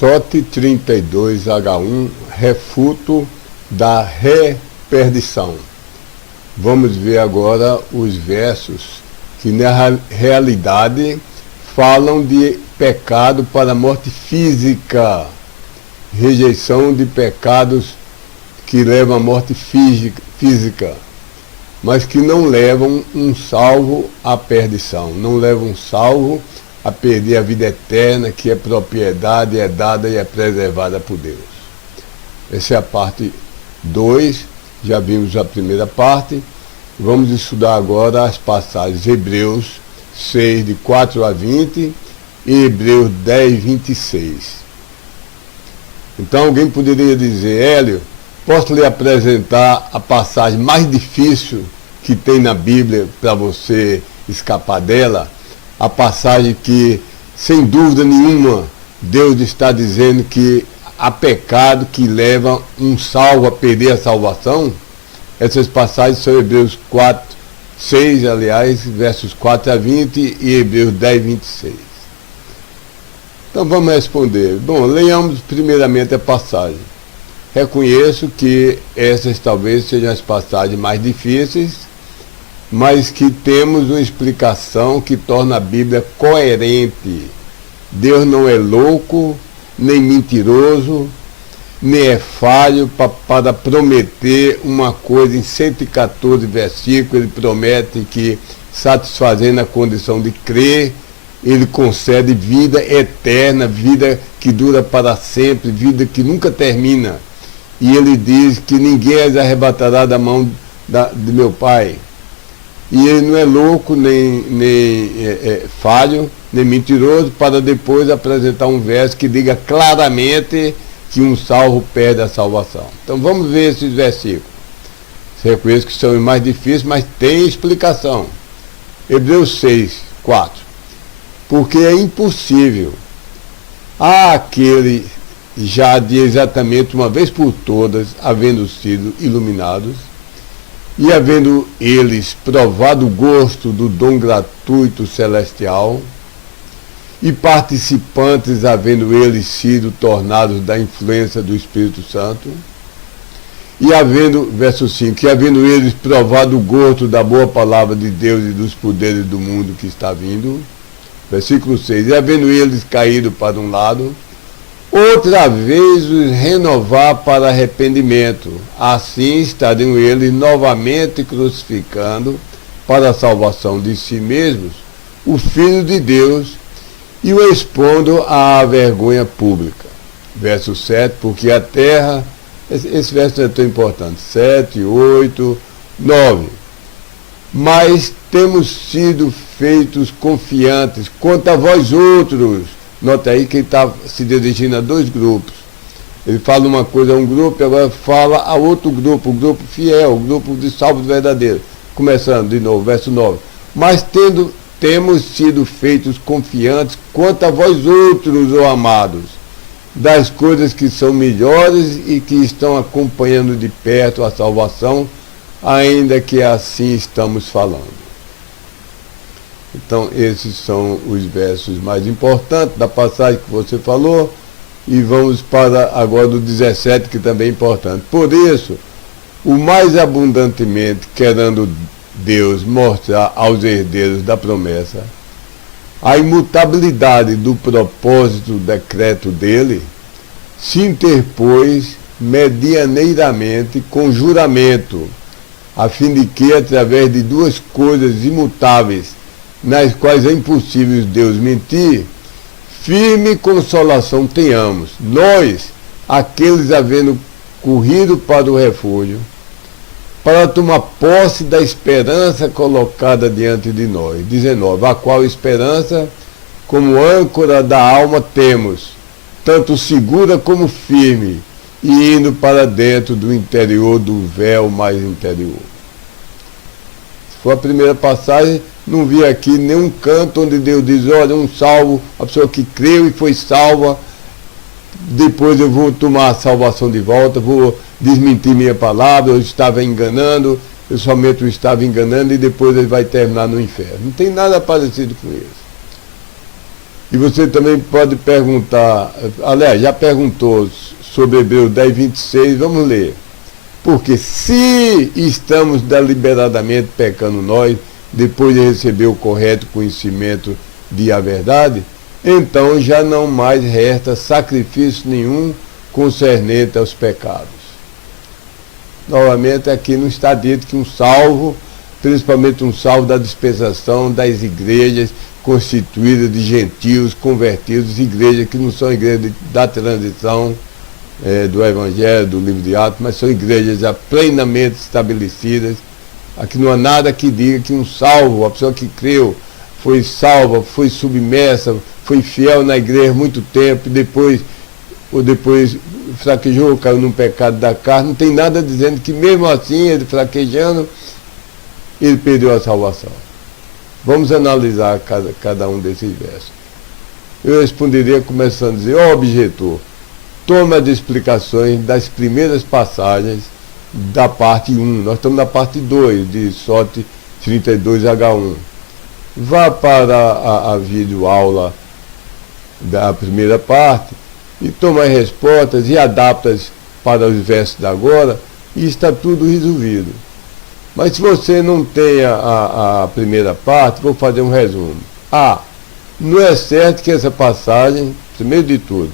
SOT 32H1, refuto da reperdição. Vamos ver agora os versos que na realidade falam de pecado para a morte física, rejeição de pecados que levam à morte física, mas que não levam um salvo à perdição, não levam um salvo a perder a vida eterna, que é propriedade, é dada e é preservada por Deus. Essa é a parte 2, já vimos a primeira parte. Vamos estudar agora as passagens Hebreus 6, de 4 a 20 e Hebreus 10, 26. Então alguém poderia dizer: Hélio, posso lhe apresentar a passagem mais difícil que tem na Bíblia para você escapar dela? A passagem que, sem dúvida nenhuma, Deus está dizendo que há pecado que leva um salvo a perder a salvação. Essas passagens são Hebreus 4, 6, aliás, versos 4 a 20 e Hebreus 10, 26. Então vamos responder. Bom, leiamos primeiramente a passagem. Reconheço que essas talvez sejam as passagens mais difíceis, mas que temos uma explicação que torna a Bíblia coerente. Deus não é louco, nem mentiroso, nem é falho para prometer uma coisa em 114 versículos. Ele promete que, satisfazendo a condição de crer, ele concede vida eterna, vida que dura para sempre, vida que nunca termina. E ele diz que ninguém as arrebatará da mão de meu Pai. E ele não é louco, nem falho, nem mentiroso, para depois apresentar um verso que diga claramente que um salvo perde a salvação. Então vamos ver esses versículos. Reconheço que são os mais difíceis, mas tem explicação. Hebreus 6, 4. Porque é impossível há aquele já de exatamente uma vez por todas, havendo sido iluminados, e havendo eles provado o gosto do dom gratuito celestial, e participantes, havendo eles sido tornados da influência do Espírito Santo, e havendo, verso 5, e havendo eles provado o gosto da boa palavra de Deus e dos poderes do mundo que está vindo, versículo 6, e havendo eles caído para um lado, outra vez os renovar para arrependimento. Assim estariam eles novamente crucificando para a salvação de si mesmos o Filho de Deus e o expondo à vergonha pública. Verso 7, porque a terra, esse verso é tão importante, 7, 8, 9. Mas temos sido feitos confiantes quanto a vós outros. Nota aí que ele está se dirigindo a dois grupos. Ele fala uma coisa a um grupo e agora fala a outro grupo, o grupo fiel, o grupo de salvos verdadeiros. Começando de novo, verso 9. Mas temos sido feitos confiantes quanto a vós outros, ó amados, das coisas que são melhores e que estão acompanhando de perto a salvação, ainda que assim estamos falando. Então, esses são os versos mais importantes da passagem que você falou. E vamos para agora do 17, que também é importante. Por isso, o mais abundantemente querendo Deus mostrar aos herdeiros da promessa a imutabilidade do propósito do decreto dele, se interpôs medianeiramente com juramento, a fim de que, através de duas coisas imutáveis, nas quais é impossível Deus mentir, firme consolação tenhamos, nós, aqueles havendo corrido para o refúgio, para tomar posse da esperança colocada diante de nós. 19, a qual esperança, como âncora da alma temos, tanto segura como firme, e indo para dentro do interior do véu mais interior. Foi a primeira passagem, não vi aqui nenhum canto onde Deus diz: olha, um salvo, a pessoa que creu e foi salva, depois eu vou tomar a salvação de volta, vou desmentir minha palavra, eu estava enganando, eu somente o estava enganando e depois ele vai terminar no inferno. Não tem nada parecido com isso. E você também pode perguntar, aliás, já perguntou sobre Hebreus 10, 26, vamos ler. Porque se estamos deliberadamente pecando nós, depois de receber o correto conhecimento de a verdade, então já não mais resta sacrifício nenhum concernente aos pecados. Novamente, aqui não está dito que um salvo, principalmente um salvo da dispensação das igrejas constituídas de gentios convertidos, igrejas que não são igrejas da transição do Evangelho, do livro de Atos, mas são igrejas já plenamente estabelecidas. Aqui não há nada que diga que um salvo, a pessoa que creu, foi salva, foi submersa, foi fiel na igreja muito tempo, ou depois fraquejou, caiu num pecado da carne. Não tem nada dizendo que mesmo assim, ele fraquejando, ele perdeu a salvação. Vamos analisar cada um desses versos. Eu responderia começando a dizer: ó objetor, toma as explicações das primeiras passagens da parte 1. Nós estamos na parte 2 de SOT 32H1. Vá para a videoaula da primeira parte e toma as respostas e adapta-as para os versos de agora, e está tudo resolvido. Mas se você não tem a primeira parte, vou fazer um resumo. Não é certo que essa passagem, primeiro de tudo,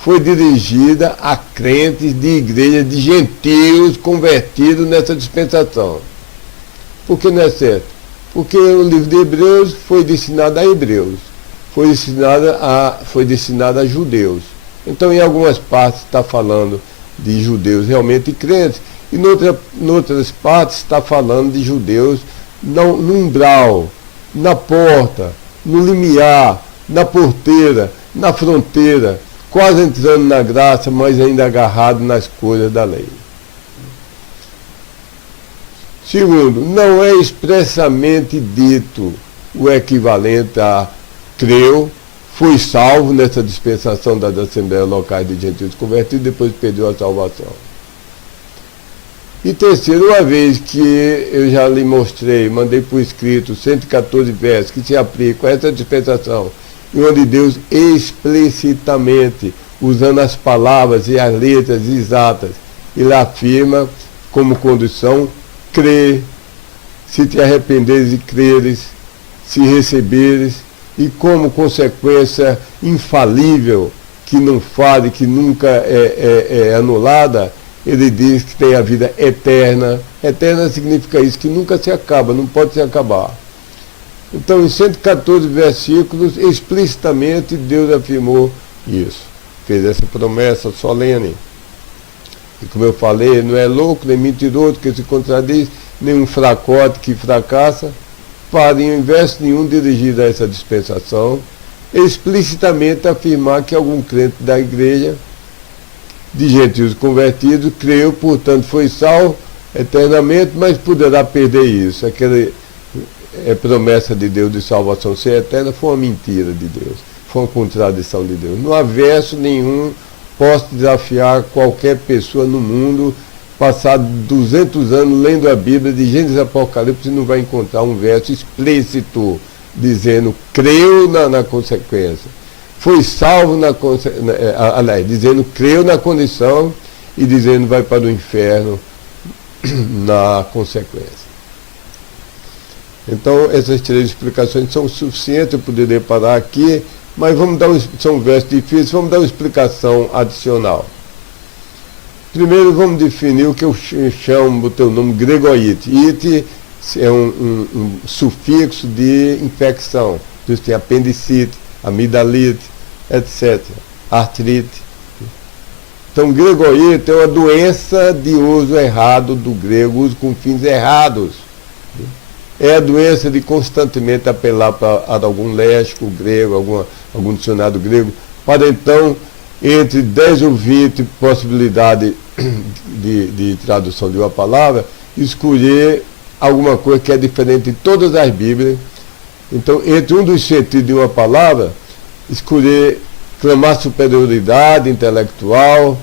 foi dirigida a crentes de igrejas de gentios convertidos nessa dispensação. Por que não é certo? Porque o livro de Hebreus foi destinado a hebreus, foi destinado a judeus. Então, em algumas partes está falando de judeus realmente crentes, e em outras partes está falando de judeus no umbral, na porta, no limiar, na porteira, na fronteira, quase entrando na graça, mas ainda agarrado nas coisas da lei. Segundo, não é expressamente dito o equivalente a creu, foi salvo nessa dispensação das Assembleias Locais de Gentios Convertidos, depois perdeu a salvação. E terceiro, uma vez que eu já lhe mostrei, mandei por escrito 114 versos que se aplicam a essa dispensação, e onde Deus explicitamente, usando as palavras e as letras exatas, ele afirma como condição: crê, se te arrependeres e creres, se receberes, e como consequência infalível, que não fale, que nunca é anulada, ele diz que tem a vida eterna. Eterna significa isso, que nunca se acaba, não pode se acabar. Então, em 114 versículos, explicitamente Deus afirmou isso. Fez essa promessa solene. E como eu falei, não é louco, nem mentiroso que se contradiz, nem um fracote que fracassa, para, em verso nenhum dirigido a essa dispensação, explicitamente afirmar que algum crente da igreja, de gentios convertidos, creu, portanto foi salvo eternamente, mas poderá perder isso. Aquela promessa de Deus de salvação ser eterna foi uma mentira de Deus, foi uma contradição de Deus. Não há verso nenhum. Posso desafiar qualquer pessoa no mundo, passar 200 anos lendo a Bíblia, de Gênesis e Apocalipse, e não vai encontrar um verso explícito dizendo creu na consequência. Foi salvo aliás, dizendo creu na condição e dizendo vai para o inferno na consequência. Então, essas três explicações são suficientes, eu poderia parar aqui, mas são versos difíceis, vamos dar uma explicação adicional. Primeiro vamos definir o que eu chamo, o teu nome grego it. It é um sufixo de infecção. Por isso tem apendicite, amidalite, etc. Artrite. Então grego it é uma doença de uso errado do grego, uso com fins errados. É a doença de constantemente apelar para algum léxico grego, algum dicionário grego, para então, entre 10 ou 20 possibilidades de tradução de uma palavra, escolher alguma coisa que é diferente de todas as Bíblias. Então, entre um dos sentidos de uma palavra, escolher clamar superioridade intelectual,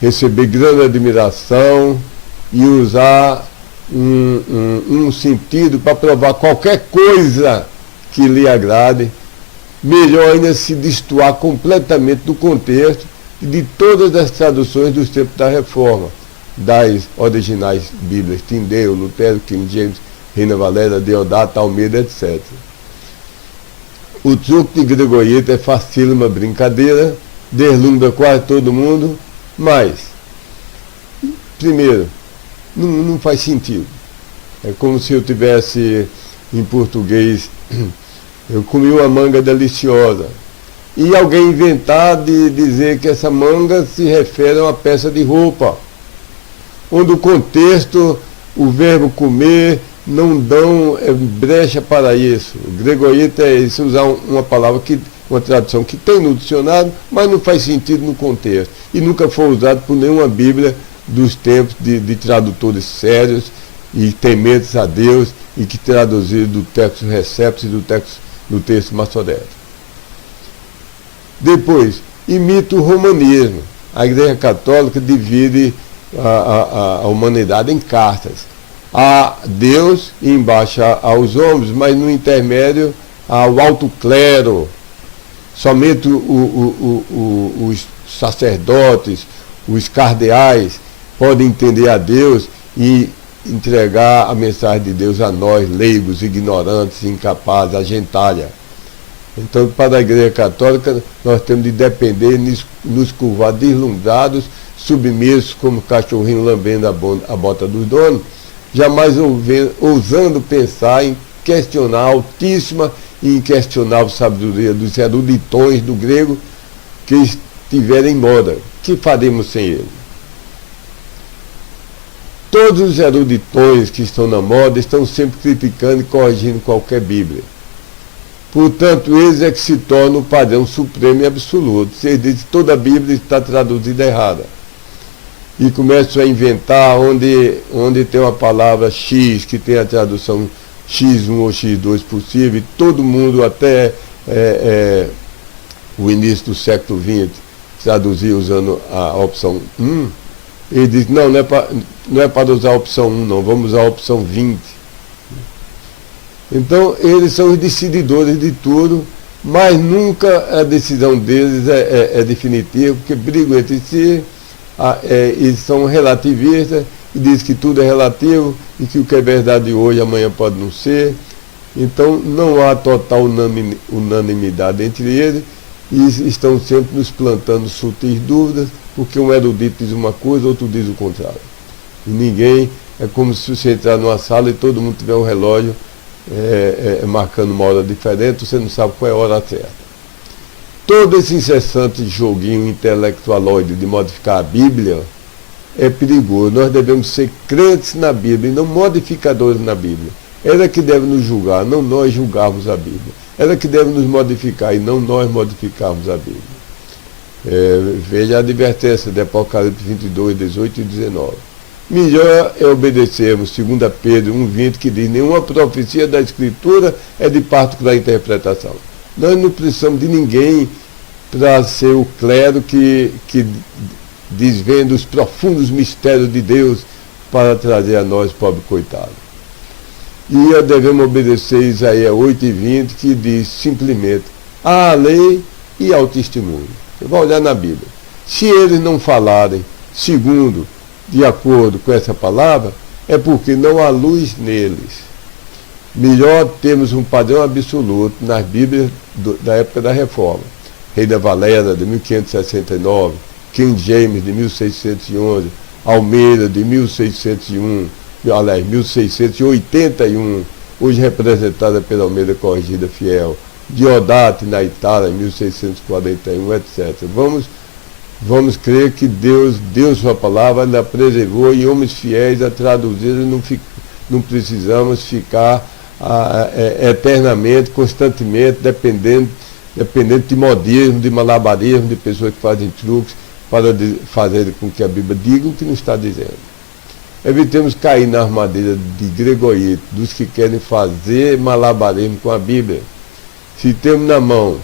receber grande admiração e usar um sentido para provar qualquer coisa que lhe agrade, melhor ainda se destoar completamente do contexto e de todas as traduções dos tempos da Reforma, das originais Bíblias, Tyndale, Lutero, King James, Reina Valera, Deodato, Almeida, etc. O truque de Gregorieto é facílima brincadeira, deslumbra quase todo mundo, mas, primeiro, não faz sentido. É como se eu tivesse, em português, eu comi uma manga deliciosa, e alguém inventar de dizer que essa manga se refere a uma peça de roupa, onde o contexto, o verbo comer, não dão brecha para isso. O Gregorieto é isso, usar uma palavra, uma tradução que tem no dicionário, mas não faz sentido no contexto. E nunca foi usado por nenhuma Bíblia dos tempos de tradutores sérios e tementes a Deus e que traduziram do texto Receptus e do texto maçorético. Depois, imita o romanismo. A Igreja Católica divide a humanidade em castas. A Deus e embaixo aos homens, mas no intermédio ao alto clero. Somente os sacerdotes, os cardeais podem entender a Deus e entregar a mensagem de Deus a nós, leigos, ignorantes, incapazes, a gentalha. Então, para a Igreja Católica, nós temos de depender, nos curvar deslumbrados, submissos, como cachorrinho lambendo a bota dos donos, jamais ousando pensar em questionar a altíssima e inquestionável sabedoria dos eruditões do grego que estiverem em moda. Que faremos sem ele? Todos os eruditões que estão na moda estão sempre criticando e corrigindo qualquer Bíblia. Portanto, eles é que se tornam o padrão supremo e absoluto. Eles dizem que toda a Bíblia está traduzida errada. E começam a inventar onde tem uma palavra X, que tem a tradução X1 ou X2 possível, e todo mundo, até o início do século XX, traduzia usando a opção 1. Ele diz, não é para usar a opção 1, não, vamos usar a opção 20. Então, eles são os decididores de tudo, mas nunca a decisão deles é definitiva, porque brigam entre si, eles são relativistas, e dizem que tudo é relativo, e que o que é verdade hoje, amanhã pode não ser. Então, não há total unanimidade entre eles, e estão sempre nos plantando sutis dúvidas, porque um erudito diz uma coisa, outro diz o contrário. E ninguém, é como se você entrar numa sala e todo mundo tiver um relógio marcando uma hora diferente, você não sabe qual é a hora certa. Todo esse incessante joguinho intelectualoide de modificar a Bíblia é perigoso. Nós devemos ser crentes na Bíblia e não modificadores na Bíblia. Ela que deve nos julgar, não nós julgarmos a Bíblia. Ela que deve nos modificar e não nós modificarmos a Bíblia. Veja a advertência de Apocalipse 22, 18 e 19. Melhor é obedecermos, 2 Pedro 1,20, que diz, nenhuma profecia da Escritura é de particular interpretação. Nós não precisamos de ninguém para ser o clero que desvenda os profundos mistérios de Deus para trazer a nós, pobre coitado. E devemos obedecer Isaías 8,20, que diz simplesmente, há a lei e ao testemunho. Você vai olhar na Bíblia. Se eles não falarem segundo, de acordo com essa palavra, é porque não há luz neles. Melhor termos um padrão absoluto nas Bíblias da época da Reforma. Reina Valera, de 1569, King James, de 1611, Almeida, de 1601, aliás, 1681, hoje representada pela Almeida Corrigida Fiel, Deodato, na Itália, em 1641, etc. Vamos crer que Deus deu sua palavra, ela preservou, e homens fiéis a traduzir, não precisamos ficar eternamente, constantemente, dependendo de modismo, de malabarismo, de pessoas que fazem truques para fazer com que a Bíblia diga o que não está dizendo. Evitemos cair na armadilha de Gregorieto, dos que querem fazer malabarismo com a Bíblia. Se temos na mão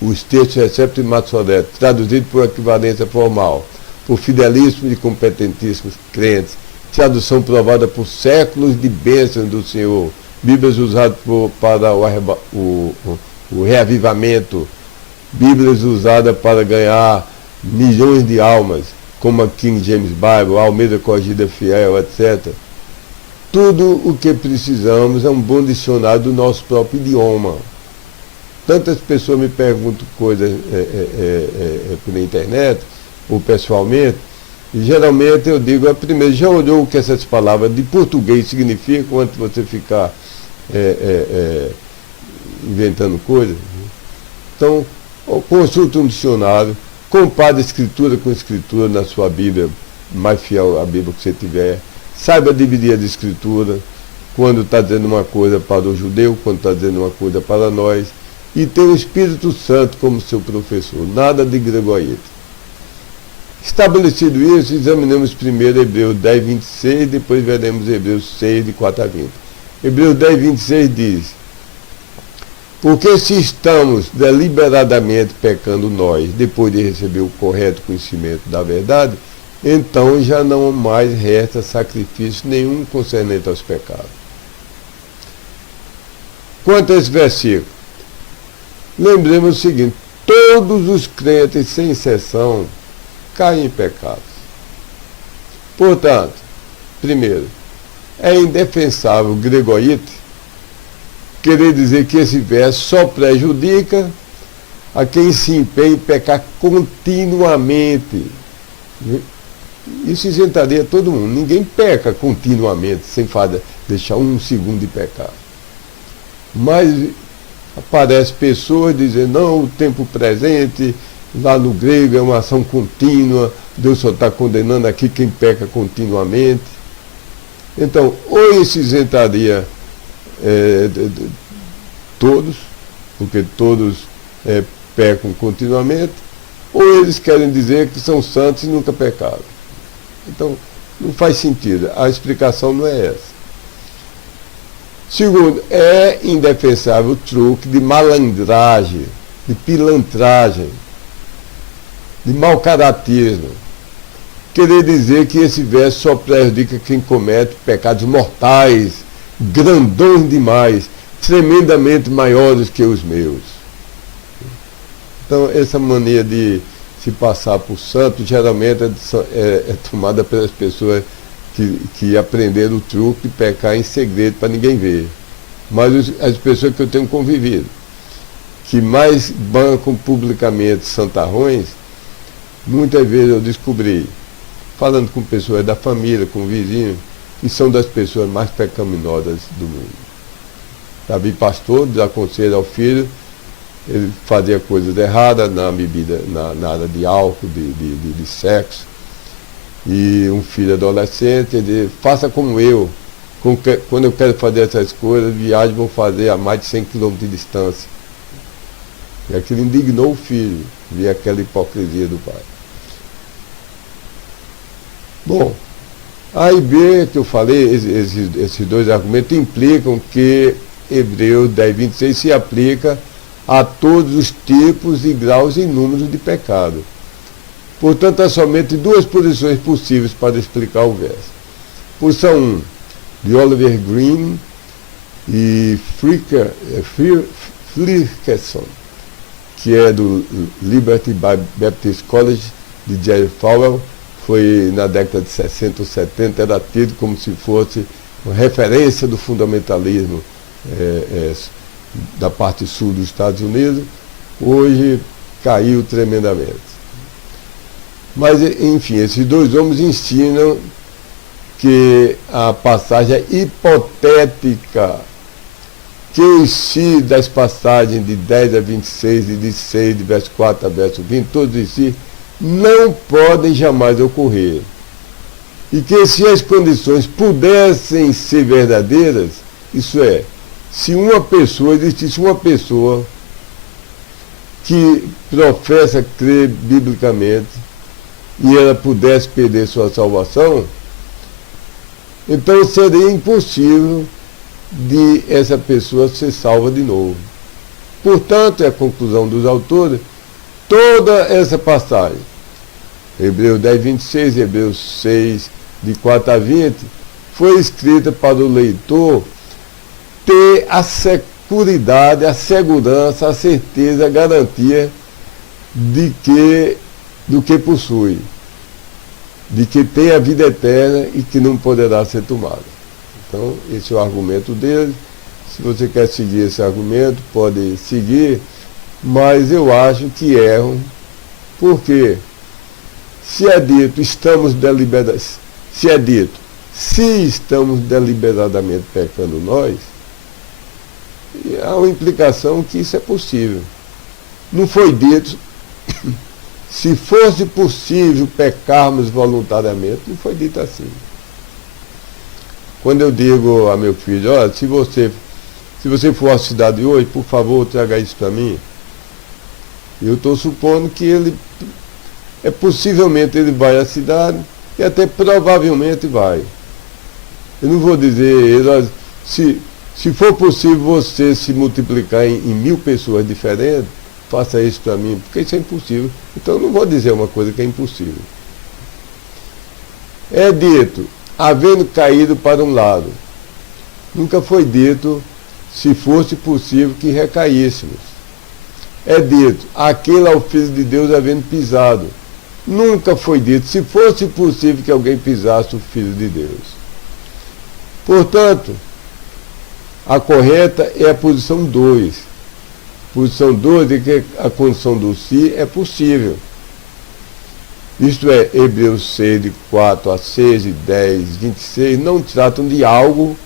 os textos Receptus e Maçoréticos, traduzidos por equivalência formal, por fidelíssimos e competentíssimos crentes, tradução provada por séculos de bênçãos do Senhor, Bíblias usadas para o o reavivamento, Bíblias usadas para ganhar milhões de almas, como a King James Bible, a Almeida Corrigida Fiel, etc. Tudo o que precisamos é um bom dicionário do nosso próprio idioma. Tantas pessoas me perguntam coisas pela internet ou pessoalmente, e geralmente eu digo, primeiro, já olhou o que essas palavras de português significam antes de você ficar inventando coisas? Então, consulte um dicionário, compare escritura com escritura na sua Bíblia, mais fiel à Bíblia que você tiver, saiba dividir a escritura, quando está dizendo uma coisa para o judeu, quando está dizendo uma coisa para nós, e ter o Espírito Santo como seu professor, nada de gregoriete. Estabelecido isso, examinemos primeiro Hebreus 10, 26, depois veremos Hebreus 6, de 4 a 20. Hebreus 10, 26 diz: porque se estamos deliberadamente pecando nós, depois de receber o correto conhecimento da verdade, então já não mais resta sacrifício nenhum concernente aos pecados. Quanto a esse versículo, lembremos o seguinte: todos os crentes, sem exceção, caem em pecados. Portanto, primeiro, é indefensável gregorite querer dizer que esse verso só prejudica a quem se empenha em pecar continuamente. Isso isentaria todo mundo. Ninguém peca continuamente, sem deixar um segundo de pecar. Mas aparecem pessoas dizendo, não, o tempo presente, lá no grego é uma ação contínua, Deus só está condenando aqui quem peca continuamente. Então, ou isso isentaria todos, porque todos pecam continuamente, ou eles querem dizer que são santos e nunca pecaram. Então, não faz sentido, a explicação não é essa. Segundo, é indefensável o truque de malandragem, de pilantragem, de mau caratismo. Querer dizer que esse verso só prejudica quem comete pecados mortais, grandões demais, tremendamente maiores que os meus. Então, essa mania de se passar por santo, geralmente é tomada pelas pessoas que aprenderam o truque de pecar em segredo para ninguém ver. Mas as pessoas que eu tenho convivido, que mais bancam publicamente santarrões, muitas vezes eu descobri, falando com pessoas da família, com vizinhos, que são das pessoas mais pecaminosas do mundo. Já vi pastor desaconselho ao filho, ele fazia coisas erradas na bebida, na área de álcool, de sexo, e um filho adolescente, ele diz, faça como eu, quando eu quero fazer essas coisas, viagem vou fazer a mais de 100 km de distância. E aquilo indignou o filho, ver aquela hipocrisia do pai. Bom, A e B que eu falei, esses dois argumentos implicam que Hebreus 10, 26 se aplica a todos os tipos e graus e números de pecado. Portanto, há somente duas posições possíveis para explicar o verso. Posição 1, de Oliver Green e Frierkeson, que é do Liberty Baptist College, de Jerry Falwell, foi na década de 60 ou 70, era tido como se fosse uma referência do fundamentalismo da parte sul dos Estados Unidos. Hoje caiu tremendamente. Mas, enfim, esses dois homens ensinam que a passagem é hipotética, que os si das passagens de 10 a 26 e de 6, de verso 4 a verso 20, todos os si, não podem jamais ocorrer. E que se as condições pudessem ser verdadeiras, isso é, se existisse uma pessoa que professa crer biblicamente e ela pudesse perder sua salvação, então seria impossível de essa pessoa ser salva de novo. Portanto, é a conclusão dos autores, toda essa passagem, Hebreus 10, 26, Hebreus 6, de 4 a 20, foi escrita para o leitor ter a sequência seguridade, a segurança, a certeza, a garantia do que possui, de que tem a vida eterna e que não poderá ser tomada. Então, esse é o argumento dele. Se você quer seguir esse argumento, pode seguir, mas eu acho que erram, porque se é dito se estamos deliberadamente pecando nós, há uma implicação que isso é possível. Não foi dito, se fosse possível pecarmos voluntariamente, não foi dito assim. Quando eu digo a meu filho, olha, se você for à cidade hoje, por favor, traga isso para mim, eu estou supondo que possivelmente ele vai à cidade e até provavelmente vai. Eu não vou dizer, olha, se for possível você se multiplicar em 1000 pessoas diferentes, faça isso para mim, porque isso é impossível. Então eu não vou dizer uma coisa que é impossível. É dito, havendo caído para um lado. Nunca foi dito, se fosse possível que recaíssemos. É dito, aquele ao Filho de Deus havendo pisado. Nunca foi dito, se fosse possível que alguém pisasse o Filho de Deus. Portanto, a correta é a posição 2. Posição 2 é que a condição do se é possível. Isto é, Hebreus 6, de 4 a 6 e 10, 26, não tratam de algo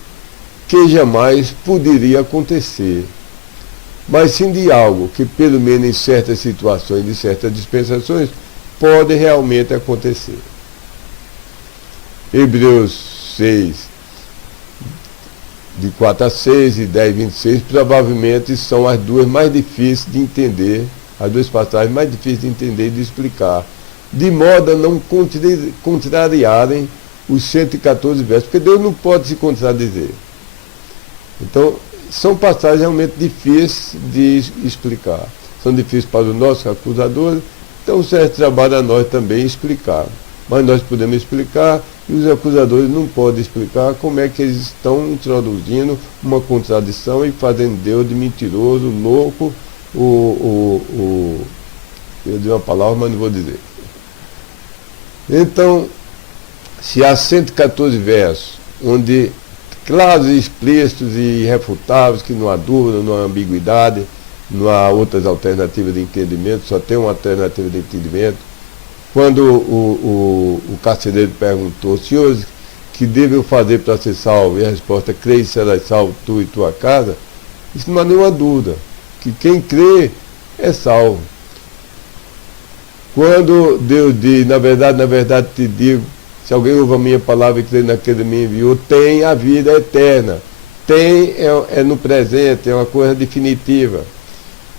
que jamais poderia acontecer, mas sim de algo que, pelo menos em certas situações, de certas dispensações, pode realmente acontecer. Hebreus 6, de 4 a 6 e 10, 26, provavelmente são as duas mais difíceis de entender, as duas passagens mais difíceis de entender e de explicar, de modo a não contrariarem os 114 versos, porque Deus não pode se contradizer. Então, são passagens realmente difíceis de explicar. São difíceis para os nossos acusadores, então serve trabalho a nós também explicar. Mas nós podemos explicar e os acusadores não podem explicar como é que eles estão introduzindo uma contradição e fazendo Deus de mentiroso, louco, eu dei uma palavra, mas não vou dizer. Então, se há 114 versos, onde claros e explícitos e irrefutáveis, que não há dúvida, não há ambiguidade, não há outras alternativas de entendimento, só tem uma alternativa de entendimento. Quando o carcereiro perguntou, senhores, que devo eu fazer para ser salvo? E a resposta, crê e serás salvo, tu e tua casa. Isso não há nenhuma dúvida, que quem crê é salvo. Quando Deus diz, na verdade te digo, se alguém ouve a minha palavra e crê naquele que me enviou, tem a vida eterna. Tem é no presente, é uma coisa definitiva.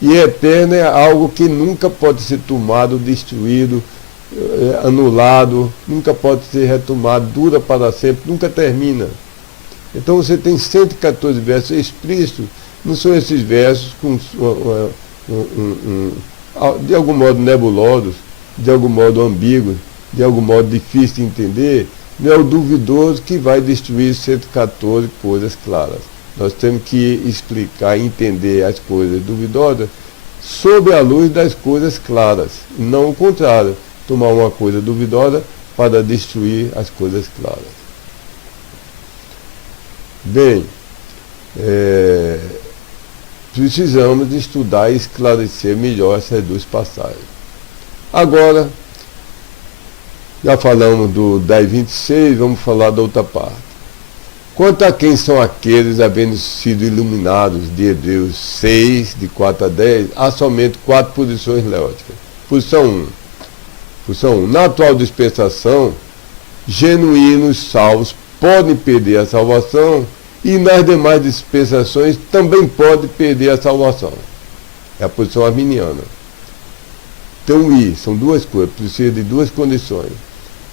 E eterno é algo que nunca pode ser tomado, destruído, anulado, nunca pode ser retomado, dura para sempre, nunca termina. Então você tem 114 versos explícitos, não são esses versos com, de algum modo nebulosos, de algum modo ambíguos, de algum modo difícil de entender, não é o duvidoso que vai destruir 114 coisas claras. Nós temos que explicar, entender as coisas duvidosas sob a luz das coisas claras, e não o contrário, tomar uma coisa duvidosa para destruir as coisas claras. Bem, precisamos estudar e esclarecer melhor essas duas passagens. Agora, já falamos do 10:26, vamos falar da outra parte. Quanto a quem são aqueles havendo sido iluminados, de Hebreus 6, de 4 a 10, há somente 4 posições lógicas. Posição 1. Posição 1. Na atual dispensação, genuínos salvos podem perder a salvação e nas demais dispensações também podem perder a salvação. É a posição arminiana. Então, são duas coisas, precisa de duas condições.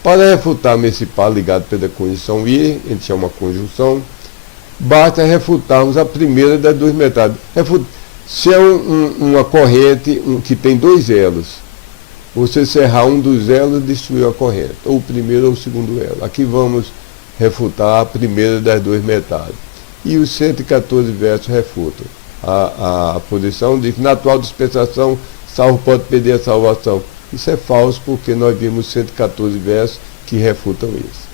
Para refutarmos esse par ligado pela condição I, a gente chama conjunção, basta refutarmos a primeira das duas metades. Se é uma corrente que tem dois elos, você serrar um dos elos e destruir a corrente, ou o primeiro ou o segundo elo. Aqui vamos refutar a primeira das duas metades. E os 114 versos refutam. a posição de que na atual dispensação salvo pode perder a salvação. Isso é falso, porque nós vimos 114 versos que refutam isso.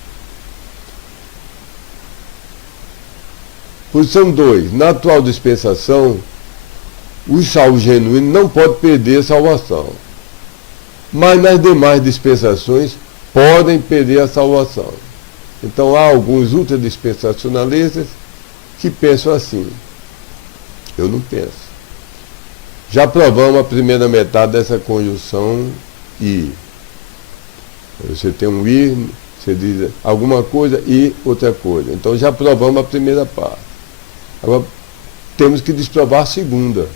Posição 2. Na atual dispensação, os salvos genuínos não podem perder a salvação. Mas nas demais dispensações podem perder a salvação. Então há alguns ultradispensacionalistas que pensam assim. Eu não penso. Já provamos a primeira metade dessa conjunção I. Você tem um I, você diz alguma coisa e outra coisa. Então já provamos a primeira parte. Agora temos que desprovar a segunda.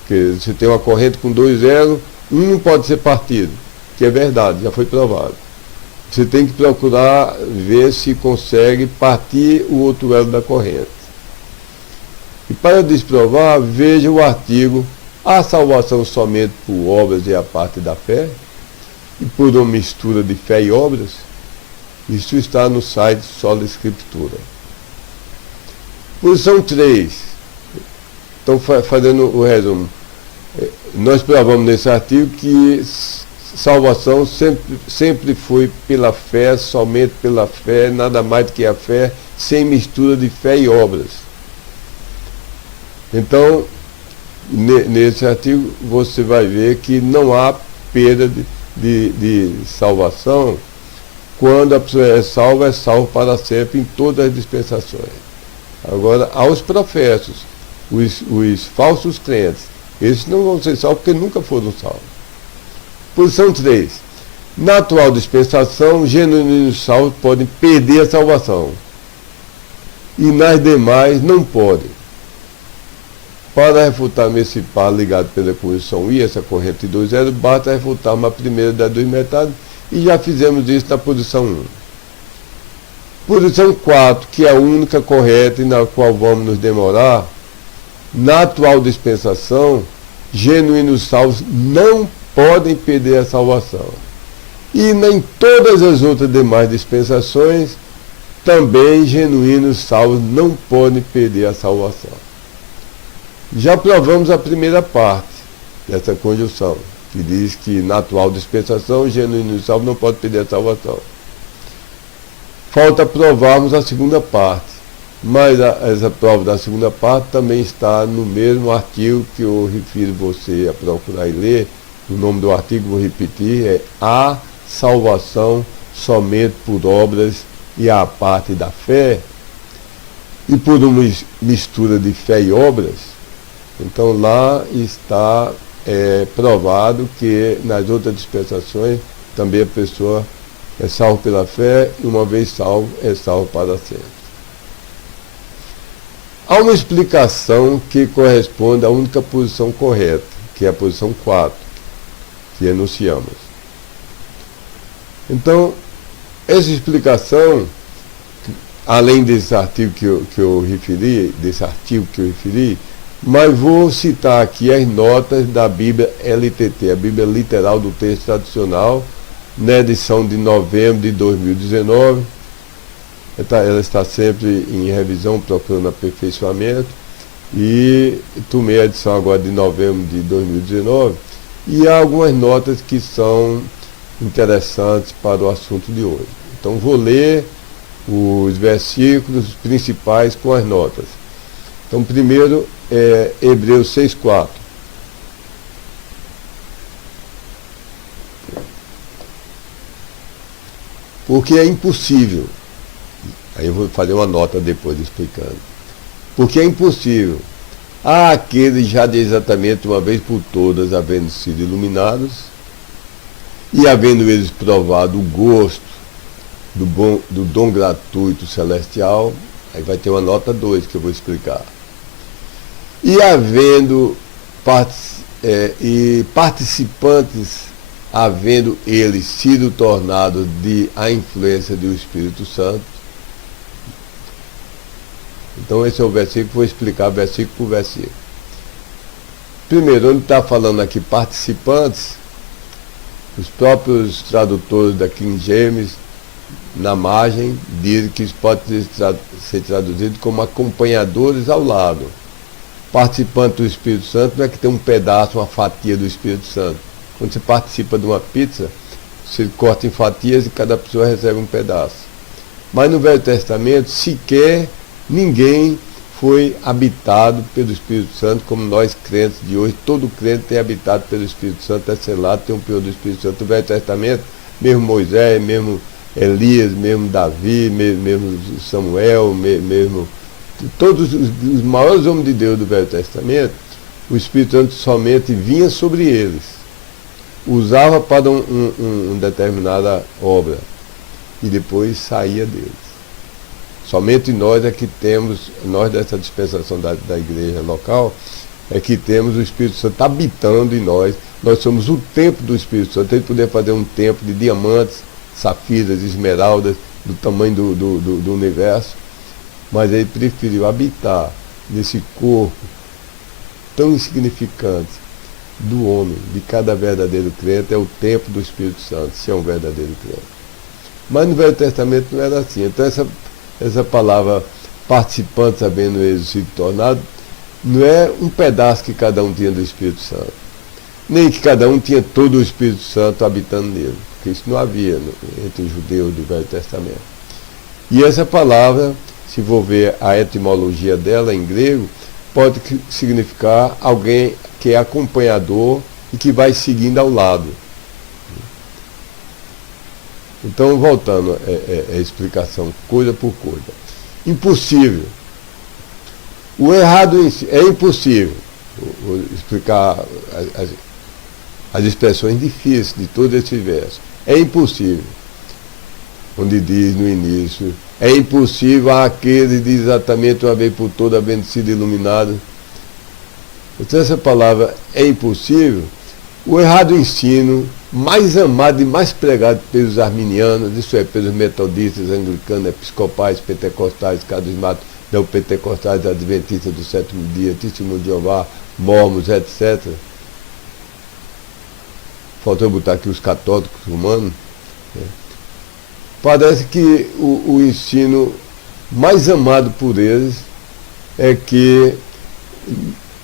Porque você tem uma corrente com 2 elos, um não pode ser partido, que é verdade, já foi provado. Você tem que procurar ver se consegue partir o outro elo da corrente. E para desprovar, veja o artigo A salvação somente por obras e a parte da fé, e por uma mistura de fé e obras. Isso está no site Sola Escritura. Posição 3. Então, fazendo o resumo. Nós provamos nesse artigo que salvação sempre foi pela fé, somente pela fé, nada mais do que a fé, sem mistura de fé e obras. Então, nesse artigo você vai ver que não há perda de salvação quando a pessoa é salvo para sempre em todas as dispensações. Agora, aos professos, os falsos crentes, esses não vão ser salvos porque nunca foram salvos. Posição 3. Na atual dispensação, genuínos salvos podem perder a salvação. E nas demais não podem. Para refutar esse par ligado pela conjunção I, essa corrente de 2 elos, basta refutar uma primeira das 2 metades, e já fizemos isso na posição 1. Posição 4, que é a única correta e na qual vamos nos demorar. Na atual dispensação, genuínos salvos não podem perder a salvação. E nem todas as outras demais dispensações, também genuínos salvos não podem perder a salvação. Já provamos a primeira parte dessa conjunção, que diz que na atual dispensação, genuínos salvos não podem perder a salvação. Falta provarmos a segunda parte. Mas essa prova da segunda parte também está no mesmo artigo que eu refiro você a procurar e ler. O nome do artigo, vou repetir, é A salvação somente por obras e a parte da fé, e por uma mistura de fé e obras. Então lá está provado que nas outras dispensações também a pessoa é salvo pela fé, e uma vez salvo, é salvo para sempre. Há uma explicação que corresponde à única posição correta, que é a posição 4, que enunciamos. Então, essa explicação, além desse artigo que eu referi, mas vou citar aqui as notas da Bíblia LTT, a Bíblia Literal do Texto Tradicional, na edição de novembro de 2019. Ela está sempre em revisão, procurando aperfeiçoamento, e tomei a edição agora de novembro de 2019, e há algumas notas que são interessantes para o assunto de hoje. Então vou ler os versículos principais com as notas. Então primeiro é Hebreus 6,4. Porque é impossível. Aí eu vou fazer uma nota depois explicando. Porque é impossível. Há aqueles já de exatamente uma vez por todas, havendo sido iluminados, e havendo eles provado o gosto do dom gratuito celestial, aí vai ter uma nota 2 que eu vou explicar. E havendo participantes, havendo eles sido tornados a influência do Espírito Santo. Então esse é o versículo, vou explicar versículo por versículo. Primeiro, onde está falando aqui participantes, os próprios tradutores da King James, na margem, dizem que isso pode ser traduzido como acompanhadores ao lado. participante do Espírito Santo não é que tem um pedaço, uma fatia do Espírito Santo. Quando você participa de uma pizza, você corta em fatias e cada pessoa recebe um pedaço. Mas no Velho Testamento, sequer ninguém foi habitado pelo Espírito Santo, como nós crentes de hoje. Todo crente é habitado pelo Espírito Santo, é selado, tem um peão do Espírito Santo. No Velho Testamento, mesmo Moisés, mesmo Elias, mesmo Davi, mesmo Samuel, mesmo todos os maiores homens de Deus do Velho Testamento, o Espírito Santo somente vinha sobre eles, usava para uma determinada obra e depois saía deles. Somente nós é que temos, nós dessa dispensação da igreja local, é que temos o Espírito Santo habitando em nós. Nós somos o templo do Espírito Santo. Ele poder fazer um templo de diamantes, safiras, esmeraldas, do tamanho do universo, mas ele preferiu habitar nesse corpo tão insignificante do homem, de cada verdadeiro crente. É o templo do Espírito Santo, se é um verdadeiro crente. Mas no Velho Testamento não era assim. Então essa palavra participante, sabendo ele se tornado, não é um pedaço que cada um tinha do Espírito Santo, nem que cada um tinha todo o Espírito Santo habitando nele, porque isso não havia entre os judeus do Velho Testamento. E essa palavra, se for ver a etimologia dela em grego, pode significar alguém que é acompanhador e que vai seguindo ao lado. Então, voltando à explicação, coisa por coisa. Impossível. O errado em si é impossível. Vou explicar as expressões difíceis de todo esse verso. É impossível. Onde diz no início, é impossível àquele de exatamente uma vez por toda havendo sido iluminado. Então essa palavra é impossível. O errado ensino, mais amado e mais pregado pelos arminianos, isso é, pelos metodistas, anglicanos, episcopais, pentecostais, carismáticos, neopentecostais, adventistas do sétimo dia, testemunho de Jeová, mormons, etc. Faltou botar aqui os católicos romanos. Parece que o ensino mais amado por eles é que,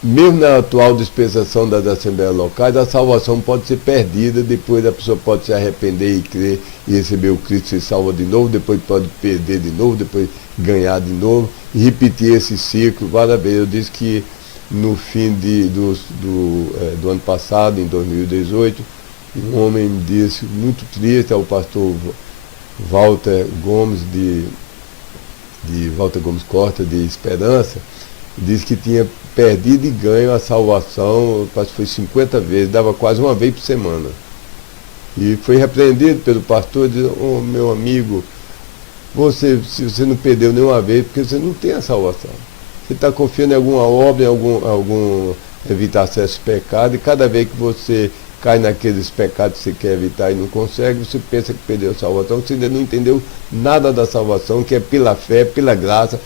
mesmo na atual dispensação das assembleias locais, a salvação pode ser perdida, depois a pessoa pode se arrepender e crer e receber o Cristo e se salva de novo, depois pode perder de novo, depois ganhar de novo, e repetir esse ciclo várias vezes. Eu disse que no fim do ano passado, em 2018, um homem me disse, muito triste, é o pastor Walter Gomes, de Walter Gomes Costa, de Esperança, disse que tinha perdido e ganho a salvação, quase foi 50 vezes, dava quase uma vez por semana. E foi repreendido pelo pastor, dizendo, oh, meu amigo, se você não perdeu nenhuma vez, porque você não tem a salvação. Você está confiando em alguma obra, em algum evitar acesso ao pecado, e cada vez que você cai naqueles pecados que você quer evitar e não consegue, você pensa que perdeu a salvação, você ainda não entendeu nada da salvação, que é pela fé, pela graça,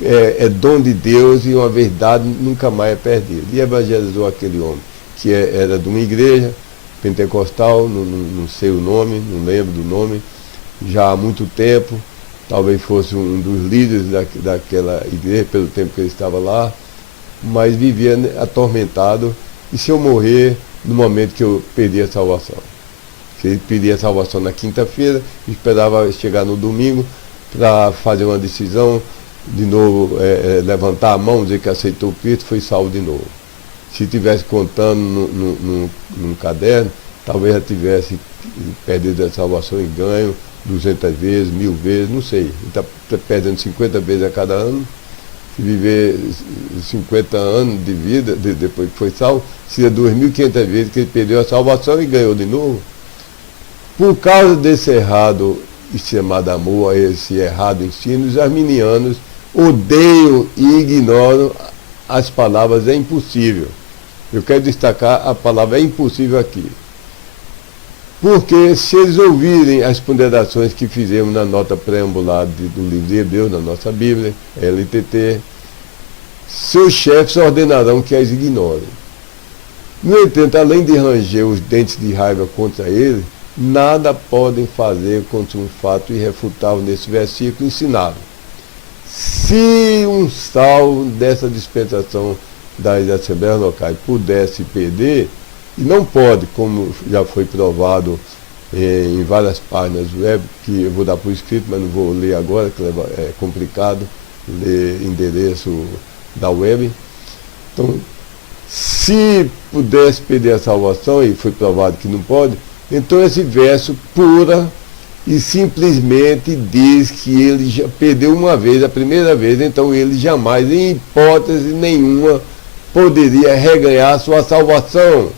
é dom de Deus e uma verdade nunca mais é perdida. E evangelizou aquele homem, que era de uma igreja pentecostal, não sei o nome, não lembro do nome, já há muito tempo, talvez fosse um dos líderes daquela igreja, pelo tempo que ele estava lá, mas vivia atormentado, e se eu morrer no momento que eu perdi a salvação? Se ele pedia a salvação na quinta-feira, esperava chegar no domingo para fazer uma decisão, de novo levantar a mão, dizer que aceitou Cristo, foi salvo de novo. Se estivesse contando num caderno, talvez já tivesse perdido a salvação e ganho 200 vezes, 1000 vezes, não sei. Ele está perdendo 50 vezes a cada ano. Se viver 50 anos de vida, depois que foi salvo, seria 2.500 vezes que ele perdeu a salvação e ganhou de novo. Por causa desse errado chamado amor, a esse errado ensino, os arminianos odeiam e ignoram as palavras é impossível. Eu quero destacar a palavra é impossível aqui. Porque se eles ouvirem as ponderações que fizemos na nota preambular do livro de Hebreus, na nossa Bíblia, LTT, seus chefes ordenarão que as ignorem. No entanto, além de ranger os dentes de raiva contra ele, nada podem fazer contra um fato irrefutável nesse versículo ensinado. Se um salvo dessa dispensação das assembleias locais pudesse perder, e não pode, como já foi provado em várias páginas web, que eu vou dar por escrito, mas não vou ler agora, que é complicado ler endereço da web. Então, se pudesse perder a salvação, e foi provado que não pode, então esse verso pura e simplesmente diz que ele já perdeu uma vez, a primeira vez, então ele jamais, em hipótese nenhuma, poderia reganhar sua salvação.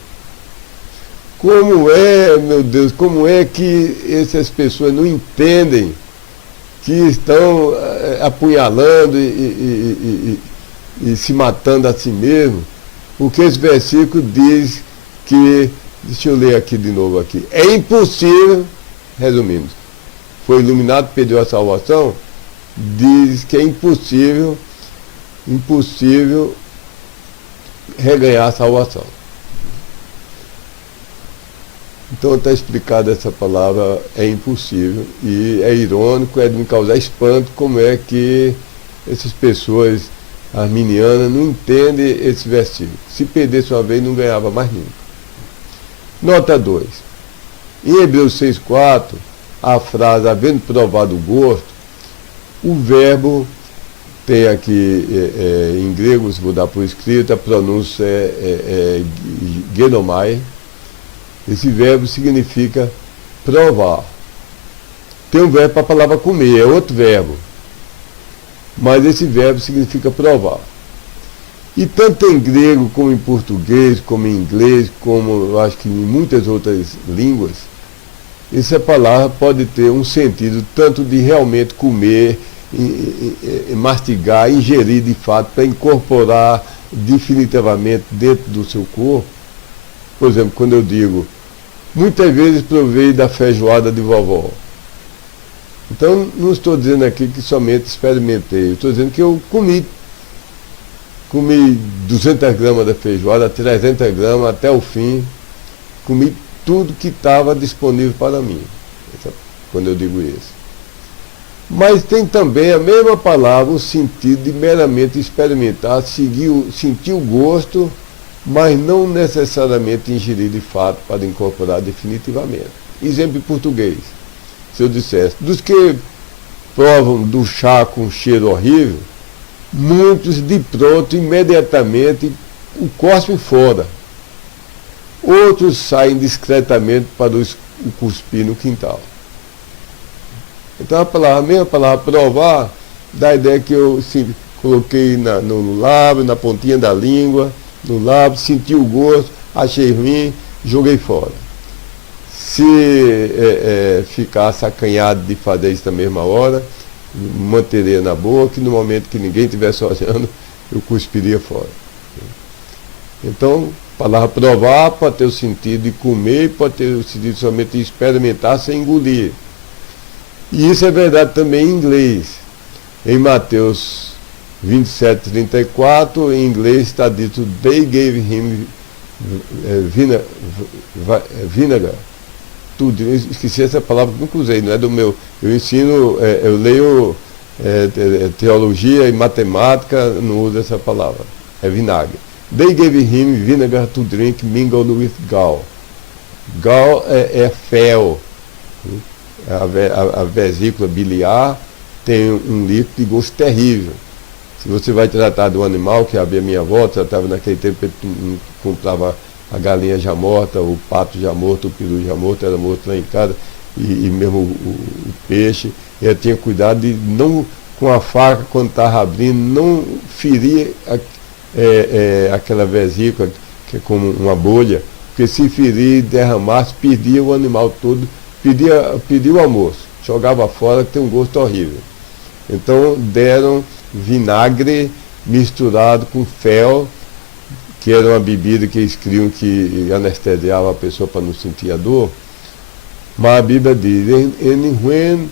Como é, meu Deus, como é que essas pessoas não entendem que estão apunhalando e se matando a si mesmo? Porque esse versículo diz que, deixa eu ler aqui de novo aqui, é impossível, resumindo, foi iluminado, perdeu a salvação, diz que é impossível reganhar a salvação. Então está explicada essa palavra, é impossível, e é irônico, é de me causar espanto como é que essas pessoas arminianas não entendem esse versículo. Se perdesse uma vez, não ganhava mais nunca. Nota 2. Em Hebreus 6,4, a frase, havendo provado o gosto, o verbo tem aqui, em grego, se vou dar por escrito, a pronúncia é genomai. Esse verbo significa provar. Tem um verbo para a palavra comer, é outro verbo. Mas esse verbo significa provar. E tanto em grego, como em português, como em inglês, como eu acho que em muitas outras línguas, essa palavra pode ter um sentido tanto de realmente comer, mastigar, ingerir de fato, para incorporar definitivamente dentro do seu corpo. Por exemplo, quando eu digo, muitas vezes provei da feijoada de vovó. Então, não estou dizendo aqui que somente experimentei, eu estou dizendo que eu comi 200 gramas da feijoada, 300 gramas até o fim, comi tudo que estava disponível para mim, quando eu digo isso. Mas tem também a mesma palavra, o sentido de meramente experimentar, sentir o gosto, mas não necessariamente ingerir de fato para incorporar definitivamente. Exemplo em português, se eu dissesse, dos que provam do chá com cheiro horrível, muitos de pronto, imediatamente, o cospem fora. Outros saem discretamente para o cuspir no quintal. Então a mesma palavra provar, dá a ideia que eu coloquei no lábio, na pontinha da língua, no lábio, senti o gosto, achei ruim, joguei fora. Se ficasse acanhado de fazer isso na mesma hora, manteria na boca, e no momento que ninguém estivesse olhando, eu cuspiria fora. Então, a palavra provar pode ter o sentido de comer, pode ter o sentido somente de experimentar sem engolir. E isso é verdade também em inglês. Em Mateus 27:34, em inglês está dito, they gave him vinegar. Tudo. Eu esqueci essa palavra, nunca usei, não é do meu. Eu ensino, eu leio teologia e matemática, não uso essa palavra. É vinagre. They gave him vinegar to drink mingled with gall. Gall é fel. A vesícula biliar tem um líquido de gosto terrível. Se você vai tratar do animal, que a minha avó tratava naquele tempo, comprava a galinha já morta, o pato já morto, o peru já morto, era morto lá em casa, e mesmo o peixe, ela tinha cuidado de não, com a faca, quando estava abrindo, não ferir aquela vesícula, que é como uma bolha, porque se ferir e derramasse, perdia o animal todo, perdia o almoço, jogava fora, que tem um gosto horrível. Então deram vinagre misturado com fel, que era uma bebida que eles criam que anestesiava a pessoa para não sentir a dor. Mas a Bíblia diz, and when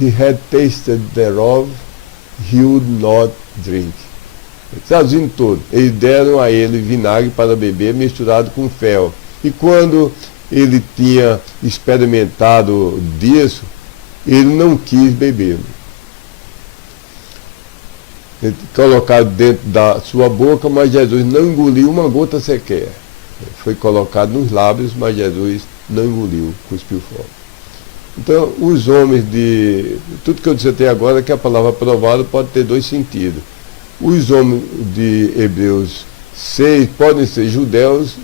he had tasted thereof, he would not drink. Traduzindo todo, eles deram a ele vinagre para beber misturado com fel. E quando ele tinha experimentado disso, ele não quis beber. colocado dentro da sua boca, mas Jesus não engoliu uma gota sequer. Foi colocado nos lábios, mas Jesus não engoliu, cuspiu fora. Então, os homens de... Tudo que eu disse até agora é que a palavra provado pode ter dois sentidos. Os homens de Hebreus 6 podem ser judeus